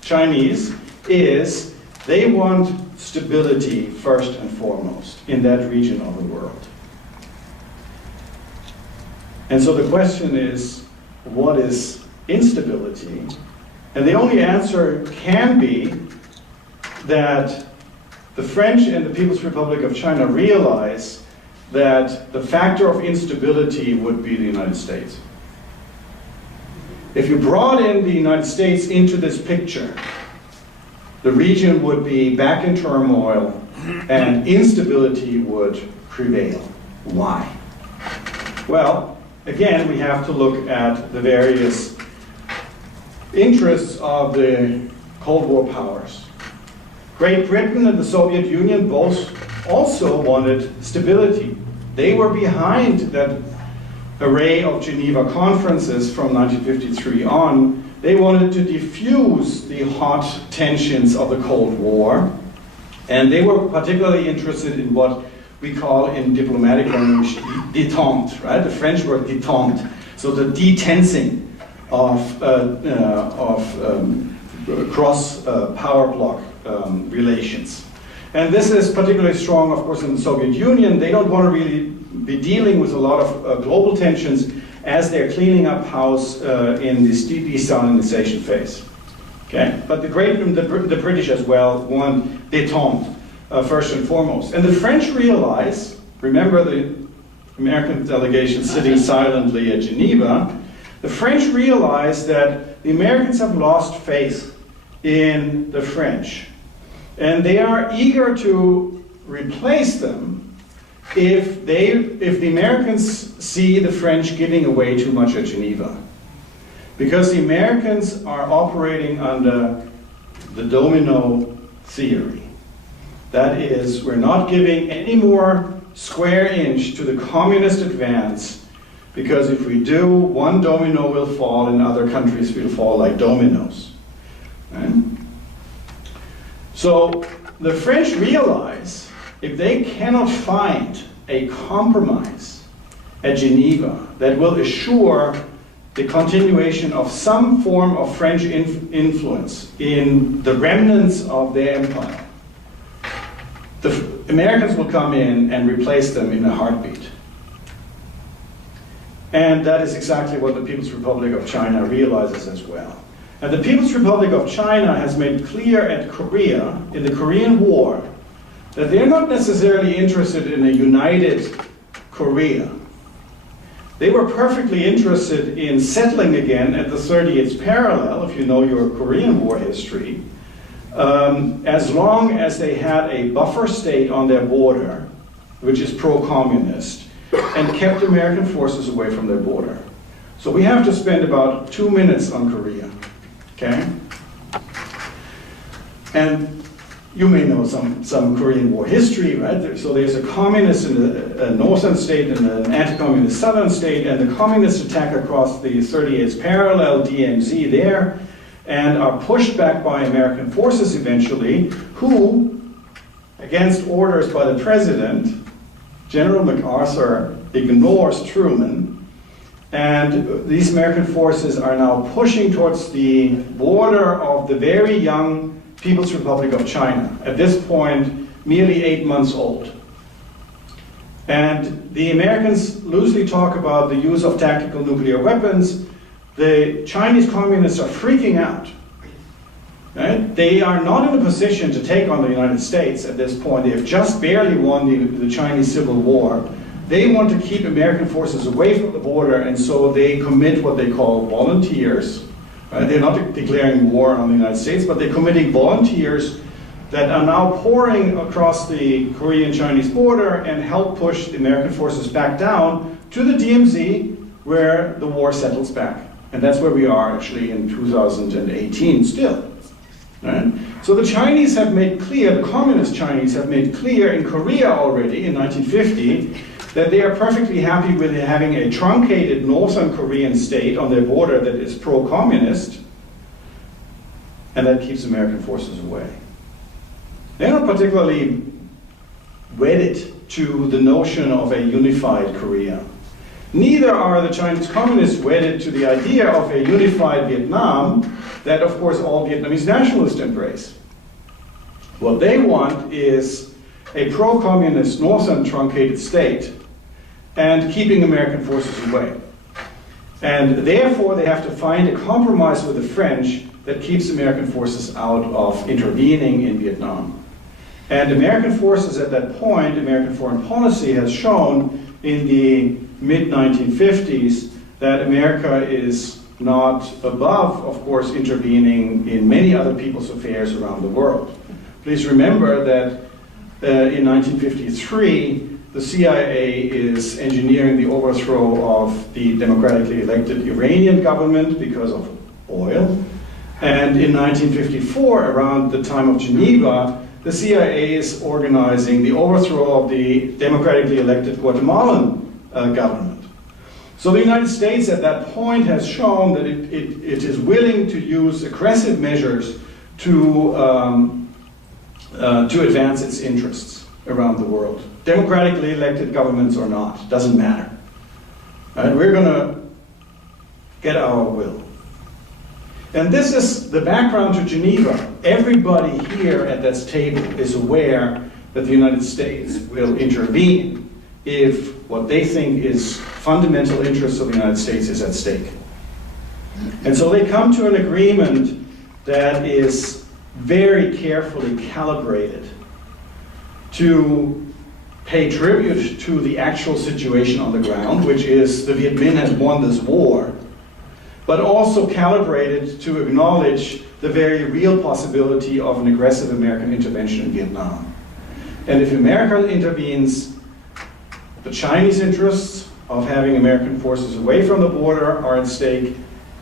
Chinese is they want stability first and foremost in that region of the world. And so the question is, what is instability? And the only answer can be that the French and the People's Republic of China realize that the factor of instability would be the United States. If you brought in the United States into this picture, the region would be back in turmoil and instability would prevail. Why? Well, again, we have to look at the various interests of the Cold War powers. Great Britain and the Soviet Union both also wanted stability. They were behind that array of Geneva conferences from 1953 on. They wanted to diffuse the hot tensions of the Cold War, and they were particularly interested in what we call in diplomatic language détente, right? The French word détente, so the detensing of cross power bloc relations. And this is particularly strong, of course, in the Soviet Union. They don't want to really be dealing with a lot of global tensions as they're cleaning up house in this de-Stalinization phase. Okay? But the British as well want détente first and foremost. And the French realize, remember the American delegation sitting silently at Geneva, the French realize that the Americans have lost faith in the French. And they are eager to replace them if the Americans see the French giving away too much at Geneva. Because the Americans are operating under the domino theory. That is, we're not giving any more square inch to the communist advance, because if we do, one domino will fall and other countries will fall like dominoes. Right? So the French realize if they cannot find a compromise at Geneva that will assure the continuation of some form of French influence in the remnants of their empire, the Americans will come in and replace them in a heartbeat. And that is exactly what the People's Republic of China realizes as well. And the People's Republic of China has made clear at Korea, in the Korean War, that they're not necessarily interested in a united Korea. They were perfectly interested in settling again at the 30th parallel, if you know your Korean War history, as long as they had a buffer state on their border, which is pro-communist, and kept American forces away from their border. So we have to spend about 2 minutes on Korea, okay? And you may know some Korean War history, right? So there's a communist in a northern state and an anti-communist southern state, and the communists attack across the 38th parallel DMZ there, and are pushed back by American forces eventually, who, against orders by the president, General MacArthur ignores Truman, and these American forces are now pushing towards the border of the very young People's Republic of China, at this point merely 8 months old. And the Americans loosely talk about the use of tactical nuclear weapons. The Chinese communists are freaking out. Right? They are not in a position to take on the United States at this point. They have just barely won the Chinese Civil War. They want to keep American forces away from the border, and so they commit what they call volunteers. They're not declaring war on the United States, but they're committing volunteers that are now pouring across the Korean-Chinese border and help push the American forces back down to the DMZ, where the war settles back. And that's where we are actually in 2018 still. Right? So the Chinese have made clear, the communist Chinese have made clear in Korea already in 1950, that they are perfectly happy with having a truncated northern Korean state on their border that is pro-communist, and that keeps American forces away. They're not particularly wedded to the notion of a unified Korea. Neither are the Chinese communists wedded to the idea of a unified Vietnam that, of course, all Vietnamese nationalists embrace. What they want is a pro-communist northern truncated state and keeping American forces away. And therefore, they have to find a compromise with the French that keeps American forces out of intervening in Vietnam. And American forces at that point, American foreign policy has shown in the mid-1950s that America is not above, of course, intervening in many other people's affairs around the world. Please remember that in 1953, the CIA is engineering the overthrow of the democratically elected Iranian government because of oil. And in 1954, around the time of Geneva, the CIA is organizing the overthrow of the democratically elected Guatemalan government. So the United States at that point has shown that it is willing to use aggressive measures to advance its interests around the world. Democratically elected governments or not, doesn't matter. Right? We're going to get our will. And this is the background to Geneva. Everybody here at this table is aware that the United States will intervene if what they think is fundamental interests of the United States is at stake. And so they come to an agreement that is very carefully calibrated to pay tribute to the actual situation on the ground, which is the Viet Minh has won this war, but also calibrated to acknowledge the very real possibility of an aggressive American intervention in Vietnam. And if America intervenes, the Chinese interests of having American forces away from the border are at stake,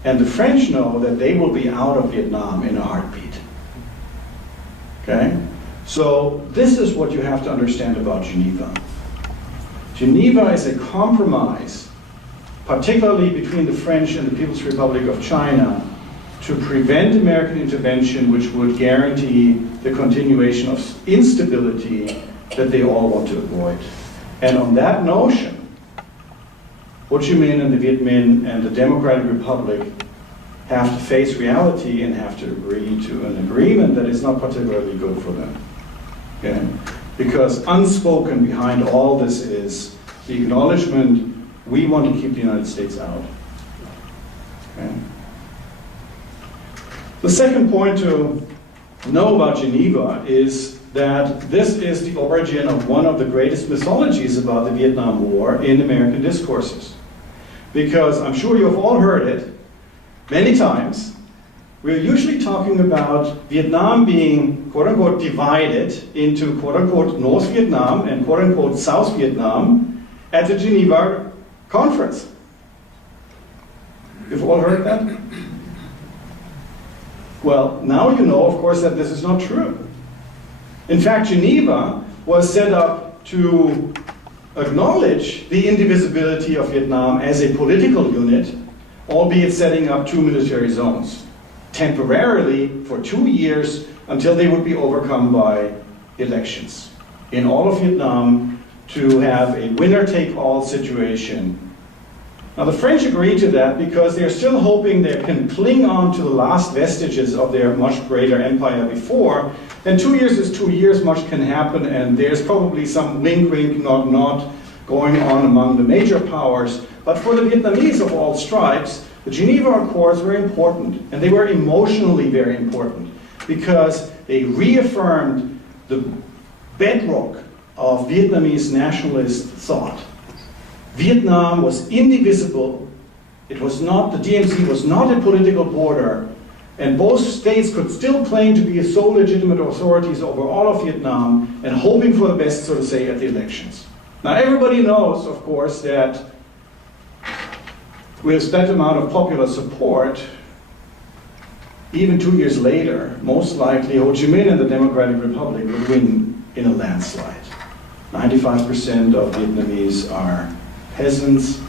and the French know that they will be out of Vietnam in a heartbeat. Okay? So this is what you have to understand about Geneva. Geneva is a compromise, particularly between the French and the People's Republic of China, to prevent American intervention, which would guarantee the continuation of instability that they all want to avoid. And on that notion, Ho Chi Minh and the Viet Minh and the Democratic Republic have to face reality and have to agree to an agreement that is not particularly good for them. Okay? Because unspoken behind all this is the acknowledgement we want to keep the United States out. Okay? The second point to know about Geneva is that this is the origin of one of the greatest mythologies about the Vietnam War in American discourses. Because I'm sure you've all heard it many times. We're usually talking about Vietnam being, quote-unquote, divided into, quote-unquote, North Vietnam and, quote-unquote, South Vietnam, at the Geneva Conference. You've all heard that? Well, now you know, of course, that this is not true. In fact, Geneva was set up to acknowledge the indivisibility of Vietnam as a political unit, albeit setting up 2 military zones, temporarily for 2 years until they would be overcome by elections in all of Vietnam to have a winner-take-all situation. Now the French agreed to that because they're still hoping they can cling on to the last vestiges of their much greater empire before. And 2 years is 2 years, much can happen, and there's probably some wink, wink, nod, nod going on among the major powers. But for the Vietnamese of all stripes, the Geneva Accords were important, and they were emotionally very important because they reaffirmed the bedrock of Vietnamese nationalist thought. Vietnam was indivisible. It was not, the DMZ was not a political border, and both states could still claim to be sole legitimate authorities over all of Vietnam and hoping for the best, so to say, at the elections. Now everybody knows, of course, that with that amount of popular support, even 2 years later, most likely Ho Chi Minh and the Democratic Republic would win in a landslide. 95% of Vietnamese are peasants.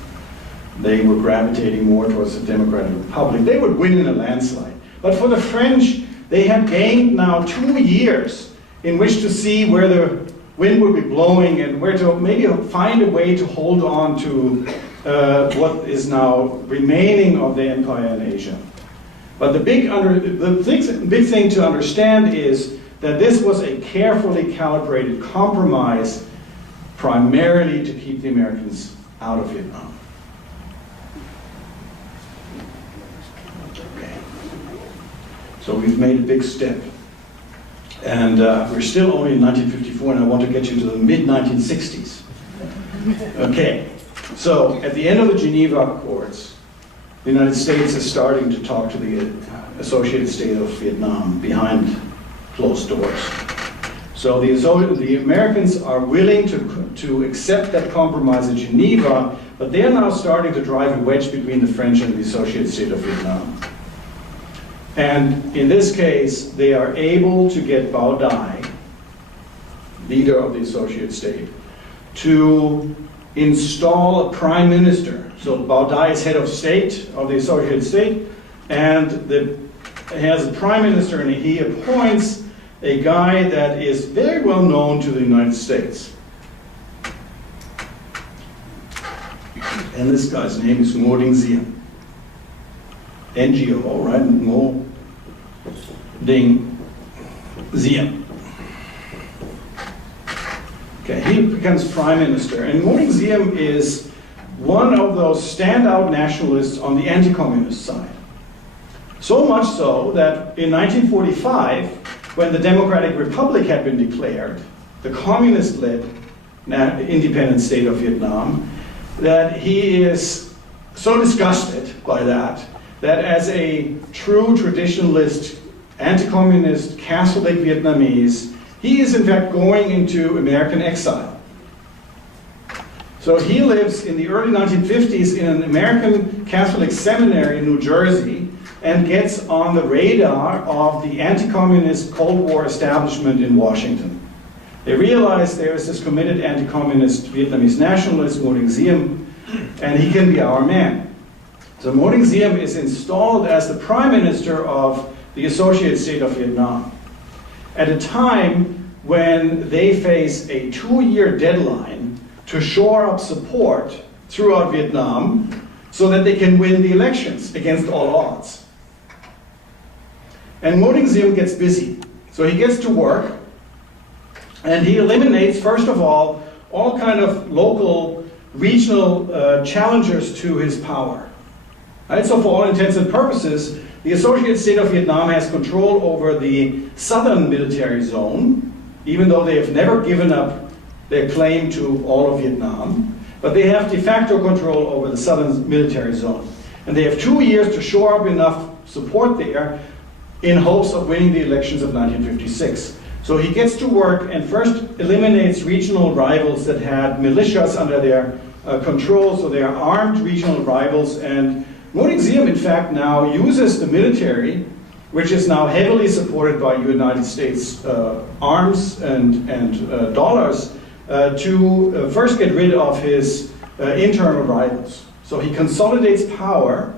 They were gravitating more towards the Democratic Republic. They would win in a landslide. But for the French, they had gained now 2 years in which to see where the wind would be blowing and where to maybe find a way to hold on to what is now remaining of the empire in Asia. But the big thing to understand is that this was a carefully calibrated compromise primarily to keep the Americans out of Vietnam. Okay. So we've made a big step. And we're still only in 1954, and I want to get you to the mid-1960s. Okay, so at the end of the Geneva Accords, the United States is starting to talk to the Associated State of Vietnam behind closed doors. So the Americans are willing to accept that compromise in Geneva, but they're now starting to drive a wedge between the French and the Associated State of Vietnam. And in this case, they are able to get Bao Dai, leader of the Associated State, to install a prime minister. So Bao Dai is head of state of the Associated State, and has a prime minister, and he appoints a guy that is very well known to the United States. And this guy's name is Ngo Dinh Diem. NGO, right? Ngo Dinh Diem. Okay, he becomes prime minister, and Ngo Dinh Diem is one of those standout nationalists on the anti-communist side. So much so that in 1945, when the Democratic Republic had been declared, the communist-led independent state of Vietnam, that he is so disgusted by that, that as a true traditionalist, anti-communist, Catholic Vietnamese, he is in fact going into American exile. So he lives in the early 1950s in an American Catholic seminary in New Jersey and gets on the radar of the anti-communist Cold War establishment in Washington. They realize there is this committed anti-communist Vietnamese nationalist, Ngo Dinh Diem, and he can be our man. So Ngo Dinh Diem is installed as the prime minister of the Associated State of Vietnam at a time when they face a 2-year deadline to shore up support throughout Vietnam so that they can win the elections against all odds. And Ngo Dinh Diem gets busy. So he gets to work, and he eliminates, first of all kind of local, regional challengers to his power. Right? So for all intents and purposes, the Associated State of Vietnam has control over the southern military zone, even though they have never given up their claim to all of Vietnam, but they have de facto control over the southern military zone. And they have 2 years to shore up enough support there in hopes of winning the elections of 1956. So he gets to work and first eliminates regional rivals that had militias under their Control, so they are armed regional rivals, and Ngo Dinh Diem in fact now uses the military, which is now heavily supported by United States arms and dollars, to first get rid of his internal rivals. So he consolidates power,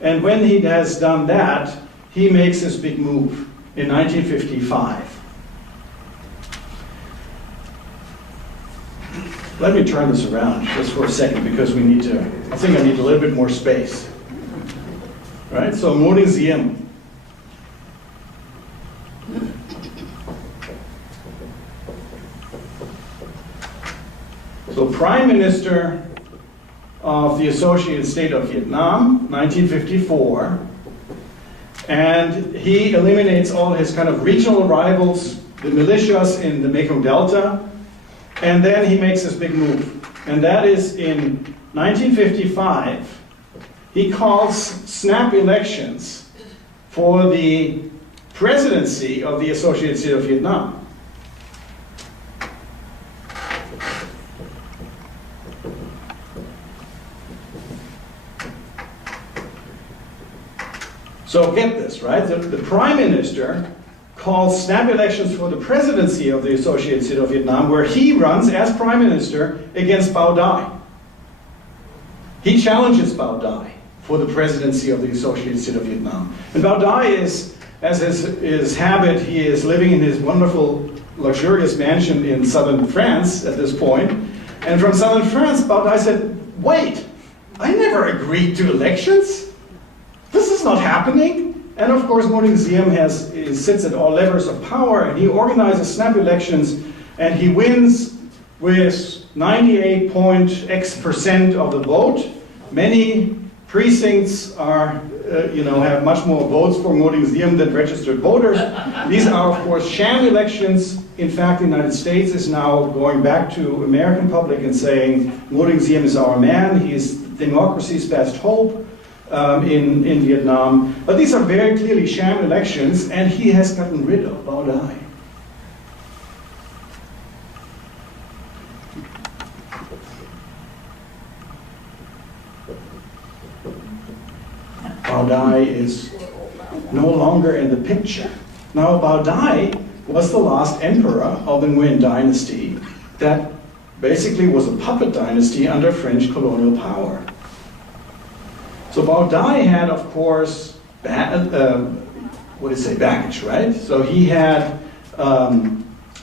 and when he has done that, he makes this big move in 1955. Let me turn this around just for a second, because we need to, I think I need a little bit more space. Right, so Ngo Dinh Diem. So Prime Minister of the Associated State of Vietnam, 1954, and he eliminates all his kind of regional rivals, the militias in the Mekong Delta, and then he makes this big move. And that is in 1955, he calls snap elections for the presidency of the Associated State of Vietnam. So get this, right? The Prime Minister calls snap elections for the presidency of the Associated State of Vietnam, where he runs as Prime Minister against Bao Dai. He challenges Bao Dai for the presidency of the Associated State of Vietnam. And Bao Dai is, as his habit, he is living in his wonderful, luxurious mansion in southern France at this point. And from southern France, Bao Dai said, wait, I never agreed to elections. This is not happening. And of course, Ngo Dinh Diem sits at all levers of power, and he organizes snap elections, and he wins with 98.x% of the vote. Many precincts are, have much more votes for Ngo Dinh Diem than registered voters. These are, of course, sham elections. In fact, the United States is now going back to American public and saying Ngo Dinh Diem is our man. He is democracy's best hope. In Vietnam, but these are very clearly sham elections, and he has gotten rid of Bao Dai. Bao Dai is no longer in the picture. Now, Bao Dai was the last emperor of the Nguyen dynasty that basically was a puppet dynasty under French colonial power. So Bao Dai had, of course, baggage, right? So he had,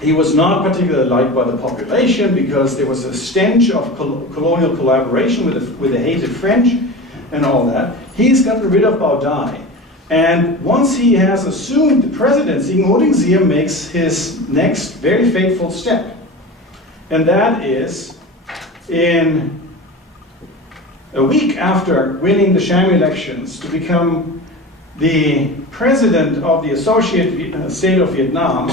he was not particularly liked by the population because there was a stench of colonial collaboration with the hated French and all that. He's gotten rid of Bao Dai. And once he has assumed the presidency, Ngo Dinh Diem makes his next very fateful step. And that is in a week after winning the sham elections to become the president of the Associated State of Vietnam,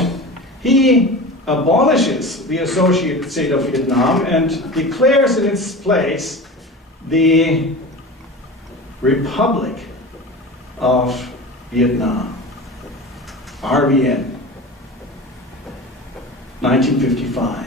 he abolishes the Associated State of Vietnam and declares in its place the Republic of Vietnam, RVN, 1955.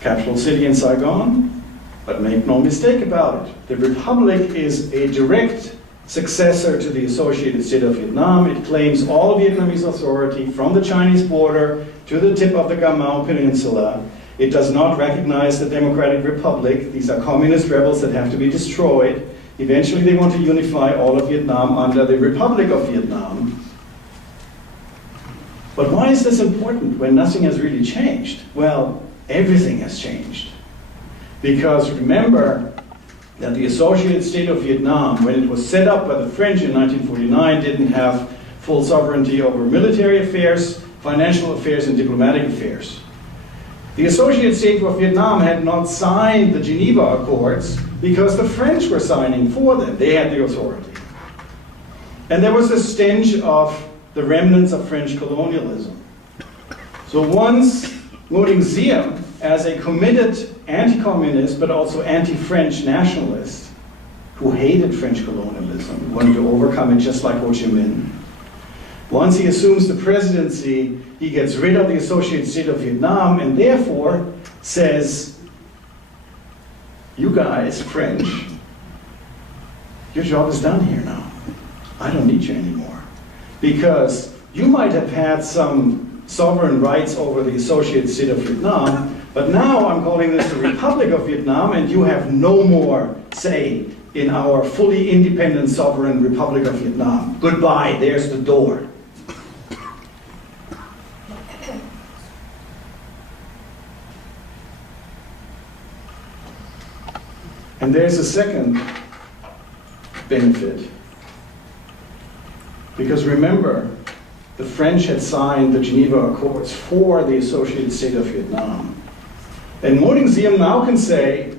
Capital city in Saigon, but make no mistake about it. The Republic is a direct successor to the Associated State of Vietnam. It claims all Vietnamese authority from the Chinese border to the tip of the Cam Mau Peninsula. It does not recognize the Democratic Republic. These are communist rebels that have to be destroyed. Eventually they want to unify all of Vietnam under the Republic of Vietnam. But why is this important when nothing has really changed? Well, everything has changed. Because remember that the Associated State of Vietnam, when it was set up by the French in 1949, didn't have full sovereignty over military affairs, financial affairs, and diplomatic affairs. The Associated State of Vietnam had not signed the Geneva Accords because the French were signing for them. They had the authority. And there was a stench of the remnants of French colonialism. So once Ngo Dinh Diem, as a committed anti-communist but also anti-French nationalist who hated French colonialism, wanted to overcome it just like Ho Chi Minh, Once he assumes the presidency, he gets rid of the associated state of Vietnam and therefore says, you guys, French, your job is done here now. I don't need you anymore. Because you might have had some sovereign rights over the associated state of Vietnam, but now I'm calling this the Republic of Vietnam and you have no more say in our fully independent sovereign Republic of Vietnam. Goodbye, there's the door. And there's a second benefit. Because remember, the French had signed the Geneva Accords for the associated state of Vietnam. And Ngo Dinh Diem now can say,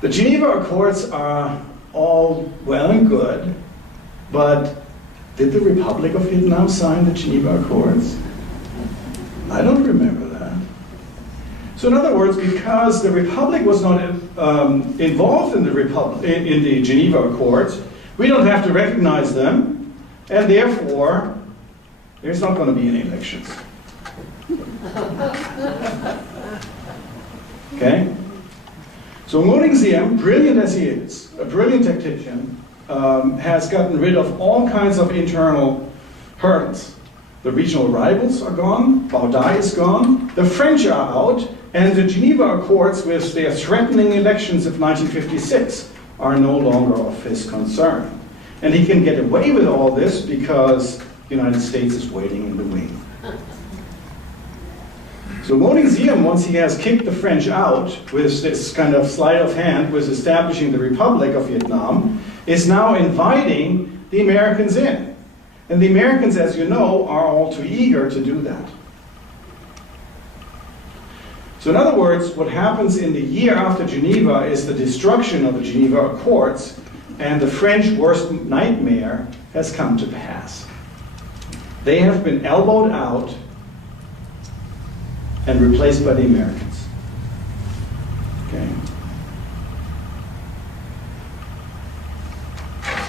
the Geneva Accords are all well and good, but did the Republic of Vietnam sign the Geneva Accords? I don't remember that. So in other words, because the Republic was not involved in the Geneva Accords, we don't have to recognize them, and therefore, there's not going to be any elections. Okay? So Ngo Dinh Diem, brilliant as he is, a brilliant tactician, has gotten rid of all kinds of internal hurdles. The regional rivals are gone, Bao Dai is gone, the French are out, and the Geneva Accords with their threatening elections of 1956 are no longer of his concern. And he can get away with all this because the United States is waiting in the wing. So Ngo Dinh Diem, once he has kicked the French out with this kind of sleight of hand with establishing the Republic of Vietnam, is now inviting the Americans in. And the Americans, as you know, are all too eager to do that. So in other words, what happens in the year after Geneva is the destruction of the Geneva Accords, and the French worst nightmare has come to pass. They have been elbowed out and replaced by the Americans. Okay.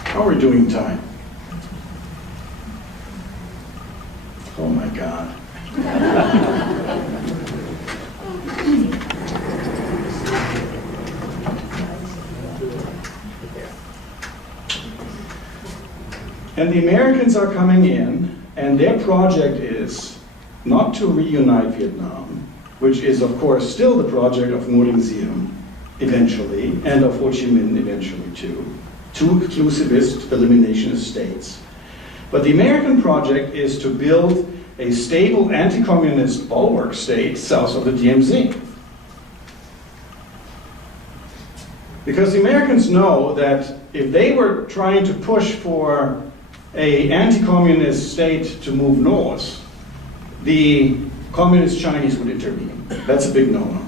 How are we doing time? Oh my God. And the Americans are coming in, and their project is not to reunite Vietnam, which is of course still the project of Ngo Dinh Diem eventually, and of Ho Chi Minh eventually too, two exclusivist eliminationist states. But the American project is to build a stable anti-communist bulwark state south of the DMZ. Because the Americans know that if they were trying to push for an anti-communist state to move north, the communist Chinese would intervene. That's a big no-no.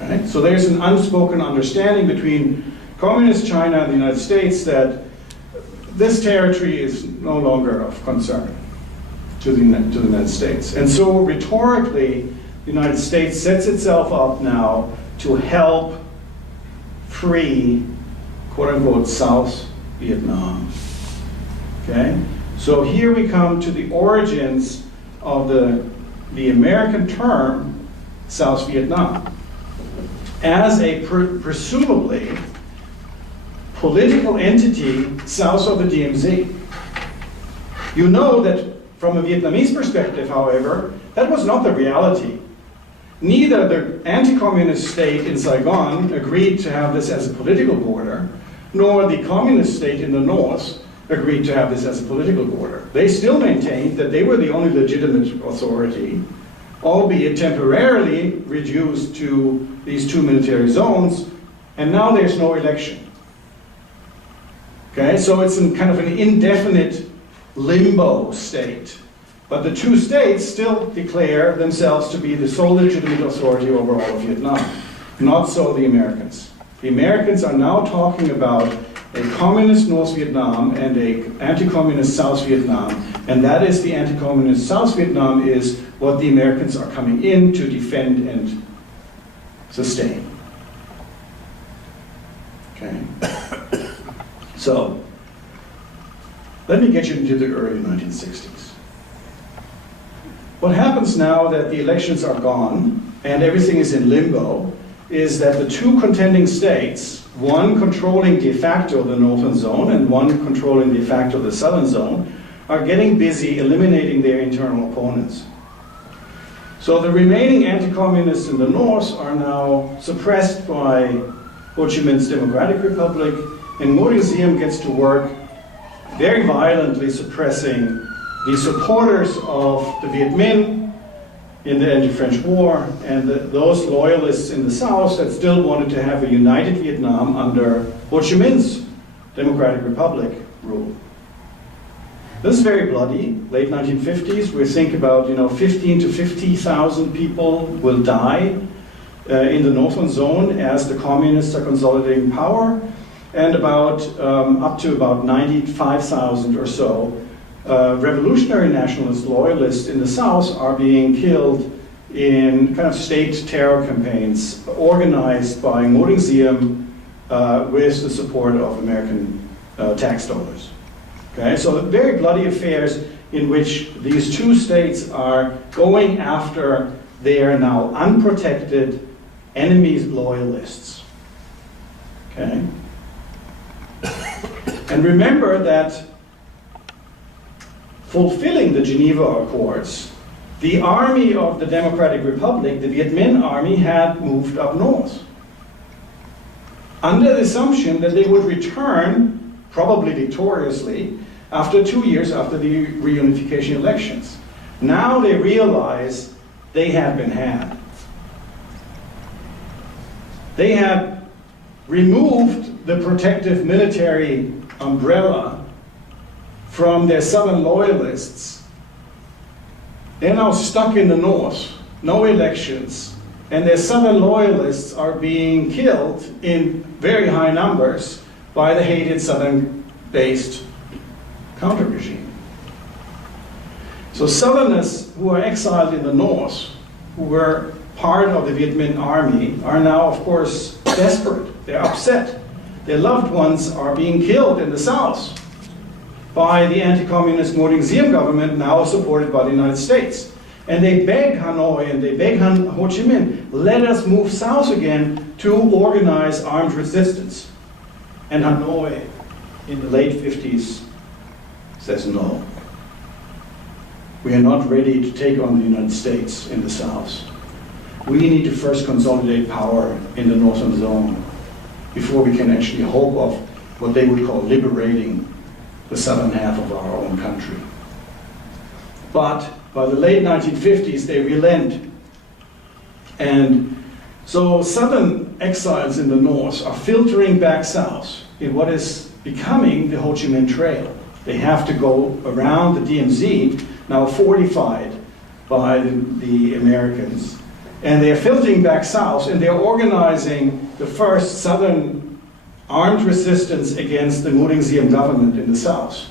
Right? So there's an unspoken understanding between communist China and the United States that this territory is no longer of concern to the United States. And so rhetorically, the United States sets itself up now to help free, quote-unquote, South Vietnam. Okay? So here we come to the origins of the American term South Vietnam as a presumably political entity south of the DMZ. You know that from a Vietnamese perspective, however, that was not the reality. Neither the anti-communist state in Saigon agreed to have this as a political border, nor the communist state in the north agreed to have this as a political border. They still maintained that they were the only legitimate authority, albeit temporarily reduced to these two military zones, and now there's no election. Okay, so it's kind of an indefinite limbo state. But the two states still declare themselves to be the sole legitimate authority over all of Vietnam. Not so the Americans. The Americans are now talking about a communist North Vietnam and an anti-communist South Vietnam, and that is the anti-communist South Vietnam is what the Americans are coming in to defend and sustain. Okay. So, Let me get you into the early 1960s. What happens now that the elections are gone and everything is in limbo is that the two contending states, one controlling de facto the northern zone and one controlling de facto the southern zone, are getting busy eliminating their internal opponents. So the remaining anti-communists in the north are now suppressed by Ho Chi Minh's Democratic Republic, and Ngo Dinh Diem gets to work very violently suppressing the supporters of the Viet Minh in the anti-French war, and those loyalists in the south that still wanted to have a united Vietnam under Ho Chi Minh's Democratic Republic rule. This is very bloody, late 1950s. We think about 15 to 50,000 people will die in the northern zone as the communists are consolidating power, and up to about 95,000 or so revolutionary nationalist loyalists in the south are being killed in kind of state terror campaigns organized by Ngo Dinh Diem with the support of American tax dollars. Okay, so very bloody affairs in which these two states are going after their now unprotected enemies loyalists. Okay? And remember that fulfilling the Geneva Accords, the army of the Democratic Republic, the Viet Minh army, had moved up north under the assumption that they would return, probably victoriously, after 2 years after the reunification elections. Now they realize they had been had. They had removed the protective military umbrella from their southern loyalists. They're now stuck in the north, no elections, and their southern loyalists are being killed in very high numbers by the hated southern-based counter-regime. So Southerners who are exiled in the north, who were part of the Viet Minh army, are now, of course, desperate. They're upset. Their loved ones are being killed in the south by the anti-communist Ngo Dinh Diem government, now supported by the United States. And they beg Hanoi and they beg Ho Chi Minh, let us move south again to organize armed resistance. And Hanoi, in the late 50s, says no. We are not ready to take on the United States in the south. We need to first consolidate power in the northern zone before we can actually hope of what they would call liberating the southern half of our own country. But by the late 1950s, they relent. And so southern exiles in the north are filtering back south in what is becoming the Ho Chi Minh Trail. They have to go around the DMZ, now fortified by the Americans. And they're filtering back south, and they're organizing the first southern armed resistance against the Ngo Dinh Diem government in the south.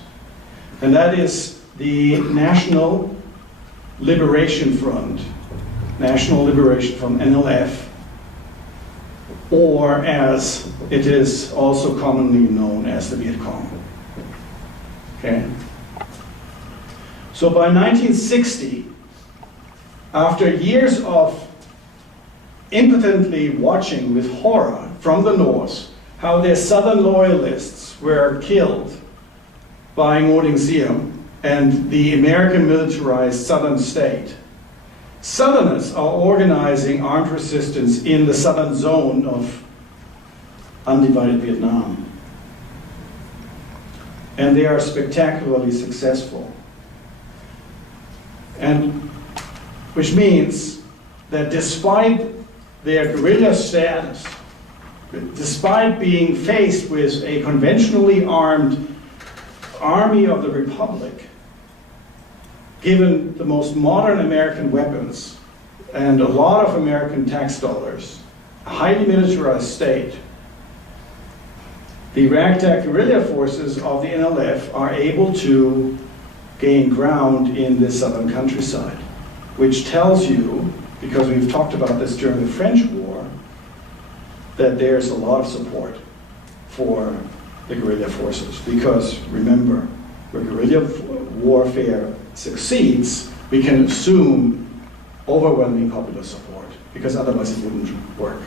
And that is the National Liberation Front, NLF, or as it is also commonly known as the Viet Cong. Okay? So by 1960, after years of impotently watching with horror from the north how their southern loyalists were killed by Ngo Dinh Diem and the American militarized southern state, Southerners are organizing armed resistance in the southern zone of undivided Vietnam. And they are spectacularly successful. And which means that despite their guerrilla status, despite being faced with a conventionally armed army of the Republic, given the most modern American weapons and a lot of American tax dollars, a highly militarized state, the ragtag guerrilla forces of the NLF are able to gain ground in the southern countryside, which tells you, because we've talked about this during the French War, that there's a lot of support for the guerrilla forces. Because remember, where guerrilla warfare succeeds, we can assume overwhelming popular support, because otherwise it wouldn't work.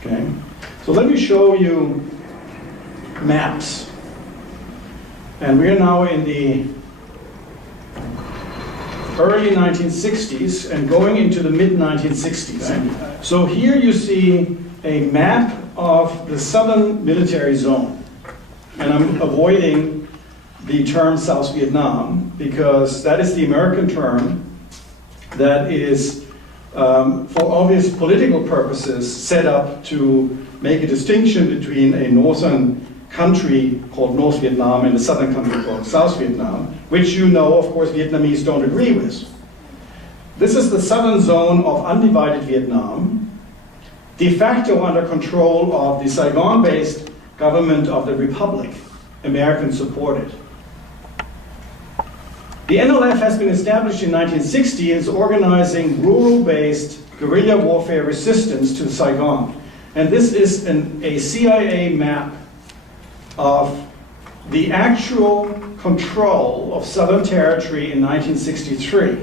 Okay? So let me show you maps. And we are now in the early 1960s and going into the mid-1960s. Right? So here you see a map of the southern military zone. And I'm avoiding the term South Vietnam because that is the American term that is, for obvious political purposes, set up to make a distinction between a northern country called North Vietnam and a southern country called South Vietnam, which you know, of course, Vietnamese don't agree with. This is the southern zone of undivided Vietnam, de facto under control of the Saigon-based government of the Republic, American supported. The NLF has been established in 1960 and is organizing rural-based guerrilla warfare resistance to Saigon. And this is a CIA map of the actual control of Southern Territory in 1963.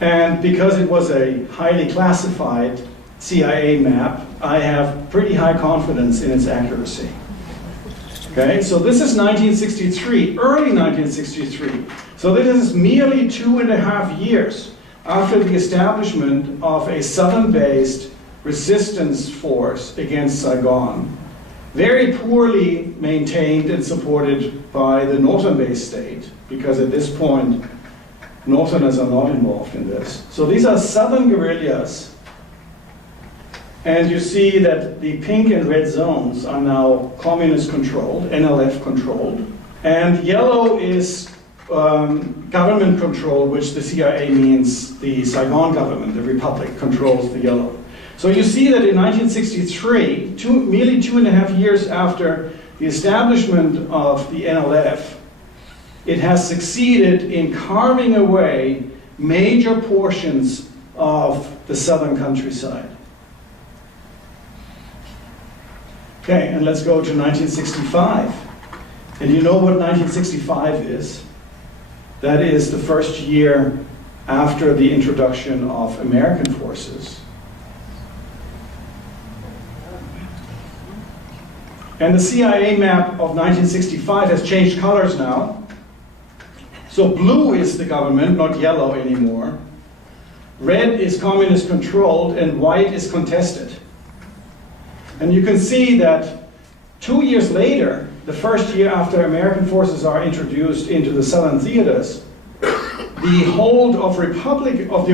And because it was a highly classified CIA map, I have pretty high confidence in its accuracy. Okay, so this is 1963, early 1963. So this is merely 2.5 years after the establishment of a southern-based resistance force against Saigon, very poorly maintained and supported by the northern-based state, because at this point, Northerners are not involved in this. So these are southern guerrillas. And you see that the pink and red zones are now communist-controlled, NLF-controlled. And yellow is government-controlled, which the CIA means the Saigon government, the Republic, controls the yellow. So you see that in 1963, merely 2.5 years after the establishment of the NLF, it has succeeded in carving away major portions of the southern countryside. Okay, and let's go to 1965. And you know what 1965 is? That is the first year after the introduction of American forces. And the CIA map of 1965 has changed colors now. So blue is the government, not yellow anymore. Red is communist controlled and white is contested. And you can see that 2 years later, the first year after American forces are introduced into the southern theaters, the hold of the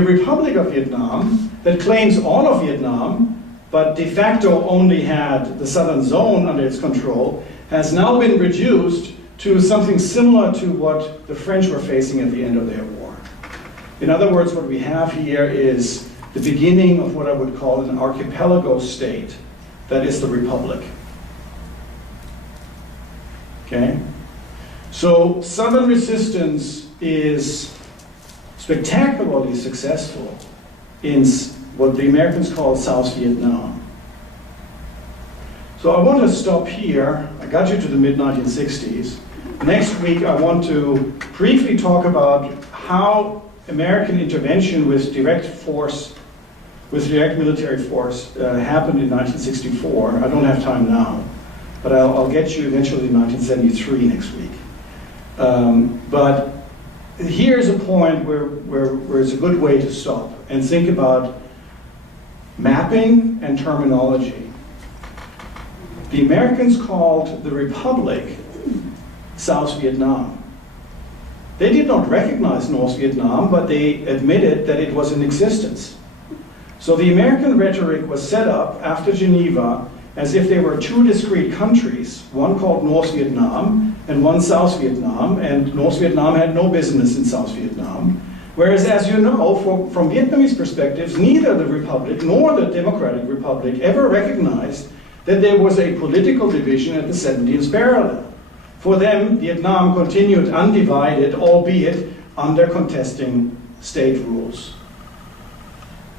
Republic of Vietnam, that claims all of Vietnam, but de facto only had the southern zone under its control, has now been reduced to something similar to what the French were facing at the end of their war. In other words, what we have here is the beginning of what I would call an archipelago state, that is the Republic. Okay? So Southern resistance is spectacularly successful in what the Americans call South Vietnam. So I want to stop here. I got you to the mid-1960s. Next week I want to briefly talk about how American intervention with direct military force happened in 1964. I don't have time now, but I'll get you eventually in 1973 next week. But here's a point where it's a good way to stop and think about mapping and terminology. The Americans called the Republic South Vietnam. They did not recognize North Vietnam, but they admitted that it was in existence. So the American rhetoric was set up after Geneva as if there were two discrete countries, one called North Vietnam and one South Vietnam, and North Vietnam had no business in South Vietnam. Whereas, as you know, from Vietnamese perspectives, neither the Republic nor the Democratic Republic ever recognized that there was a political division at the 70th parallel. For them, Vietnam continued undivided, albeit under contesting state rules.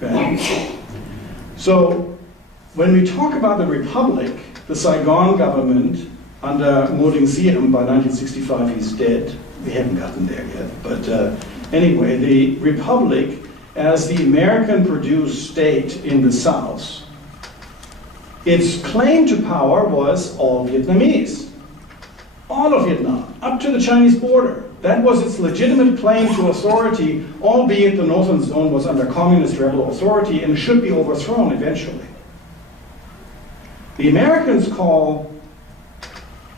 Okay? So, when we talk about the Republic, the Saigon government under Mo Ding-Xian. By 1965, he's dead. We haven't gotten there yet. But anyway, the Republic, as the American-produced state in the South, its claim to power was all Vietnamese. All of Vietnam, up to the Chinese border. That was its legitimate claim to authority, albeit the northern zone was under communist rebel authority and should be overthrown eventually. The Americans call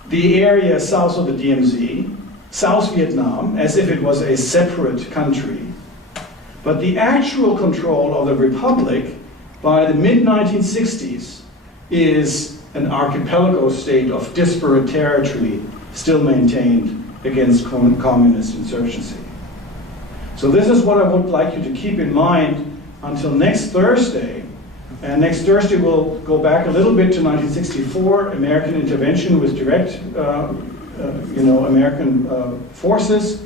the area south of the DMZ South Vietnam, as if it was a separate country. But the actual control of the Republic by the mid-1960s is an archipelago state of disparate territory still maintained against communist insurgency. So this is what I would like you to keep in mind until next Thursday. And next Thursday we'll go back a little bit to 1964, American intervention with direct American forces.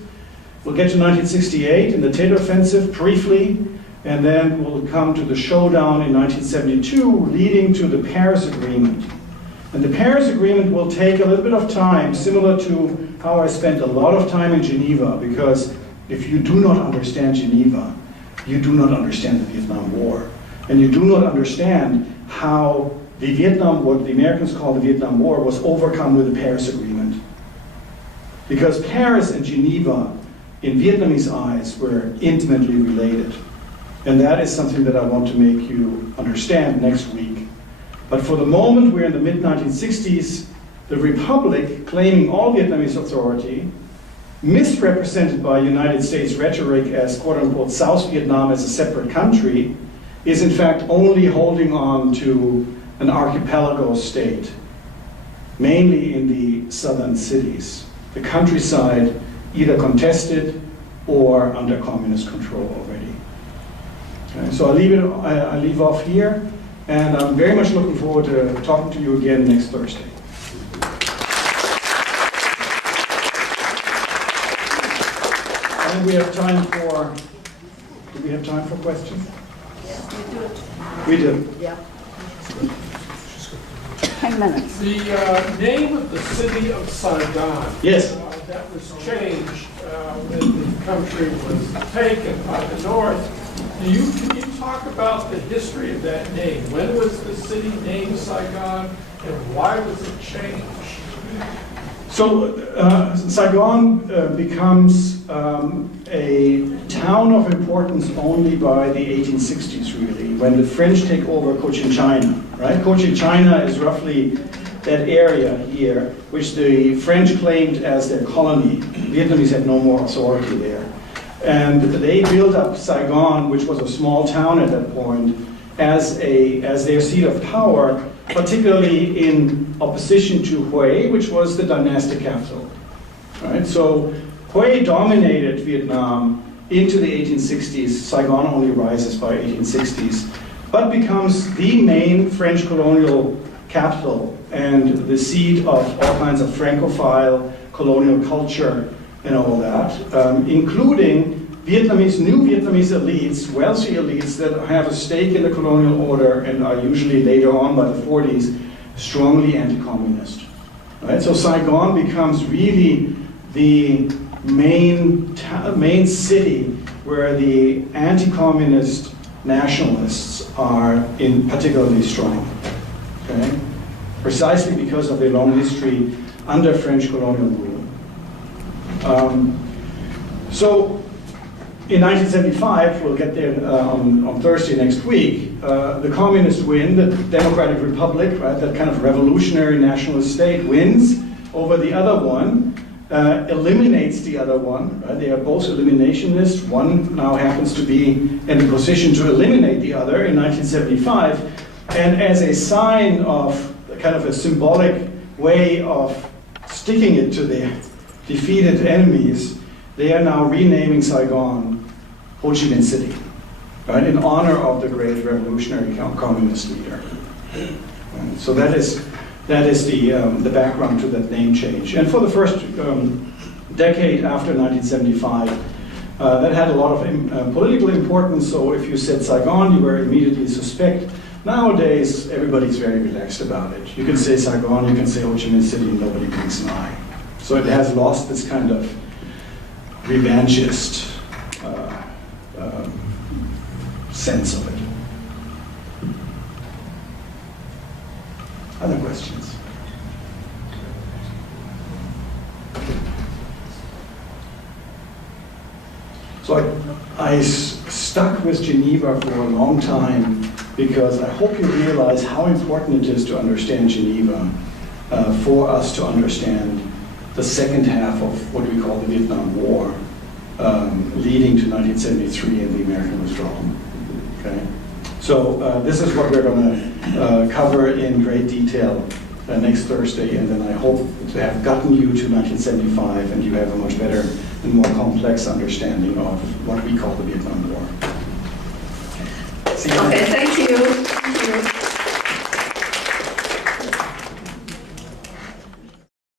We'll get to 1968 in the Tet Offensive briefly, and then we'll come to the showdown in 1972, leading to the Paris Agreement. And the Paris Agreement will take a little bit of time, similar to how I spent a lot of time in Geneva, because if you do not understand Geneva, you do not understand the Vietnam War. And you do not understand how the Vietnam, what the Americans call the Vietnam War, was overcome with the Paris Agreement. Because Paris and Geneva, in Vietnamese eyes, were intimately related. And that is something that I want to make you understand next week. But for the moment, we're in the mid-1960s, the Republic, claiming all Vietnamese authority, misrepresented by United States rhetoric as quote-unquote South Vietnam as a separate country, is in fact only holding on to an archipelago state, mainly in the southern cities. The countryside either contested or under communist control already. Okay, so I leave off here, and I'm very much looking forward to talking to you again next Thursday. And we have time for, do we have time for questions? Yes, we do. We do. Yeah. 10 minutes. The name of the city of Saigon. Yes. That was changed when the country was taken by the North. Can you talk about the history of that name? When was the city named Saigon, and why was it changed? So Saigon becomes a town of importance only by the 1860s, really, when the French take over Cochinchina, right? Cochinchina is roughly that area here, which the French claimed as their colony. Vietnamese had no more authority there. And they built up Saigon, which was a small town at that point, as their seat of power, particularly in opposition to Hue, which was the dynastic capital. Right? So Hue dominated Vietnam into the 1860s. Saigon only rises by 1860s, but becomes the main French colonial capital and the seat of all kinds of Francophile colonial culture and all that, including new Vietnamese elites, wealthy elites that have a stake in the colonial order and are usually later on by the 40s strongly anti-communist. Right? So Saigon becomes really the main city where the anti-communist nationalists are particularly strong. Okay? Precisely because of their long history under French colonial rule. So in 1975, we'll get there on Thursday next week, the communists win, the Democratic Republic, right, that kind of revolutionary nationalist state, wins over the other one, eliminates the other one, right? They are both eliminationists. One now happens to be in a position to eliminate the other in 1975, and as a sign of kind of a symbolic way of sticking it to their defeated enemies, they are now renaming Saigon Ho Chi Minh City, right, in honor of the great revolutionary communist leader. So that is the background to that name change. And for the first decade after 1975, that had a lot of political importance. So if you said Saigon, you were immediately suspect Nowadays, everybody's very relaxed about it. You can say Saigon, you can say Ho Chi Minh City, and nobody blinks an eye. So it has lost this kind of revanchist sense of it. Other questions? So I stuck with Geneva for a long time because I hope you realize how important it is to understand Geneva for us to understand the second half of what we call the Viet Nam War, leading to 1973 and the American withdrawal. Okay? So this is what we're going to cover in great detail next Thursday, and then I hope to have gotten you to 1975 and you have a much better and more complex understanding of what we call the Vietnam War. See you. Okay, thank you.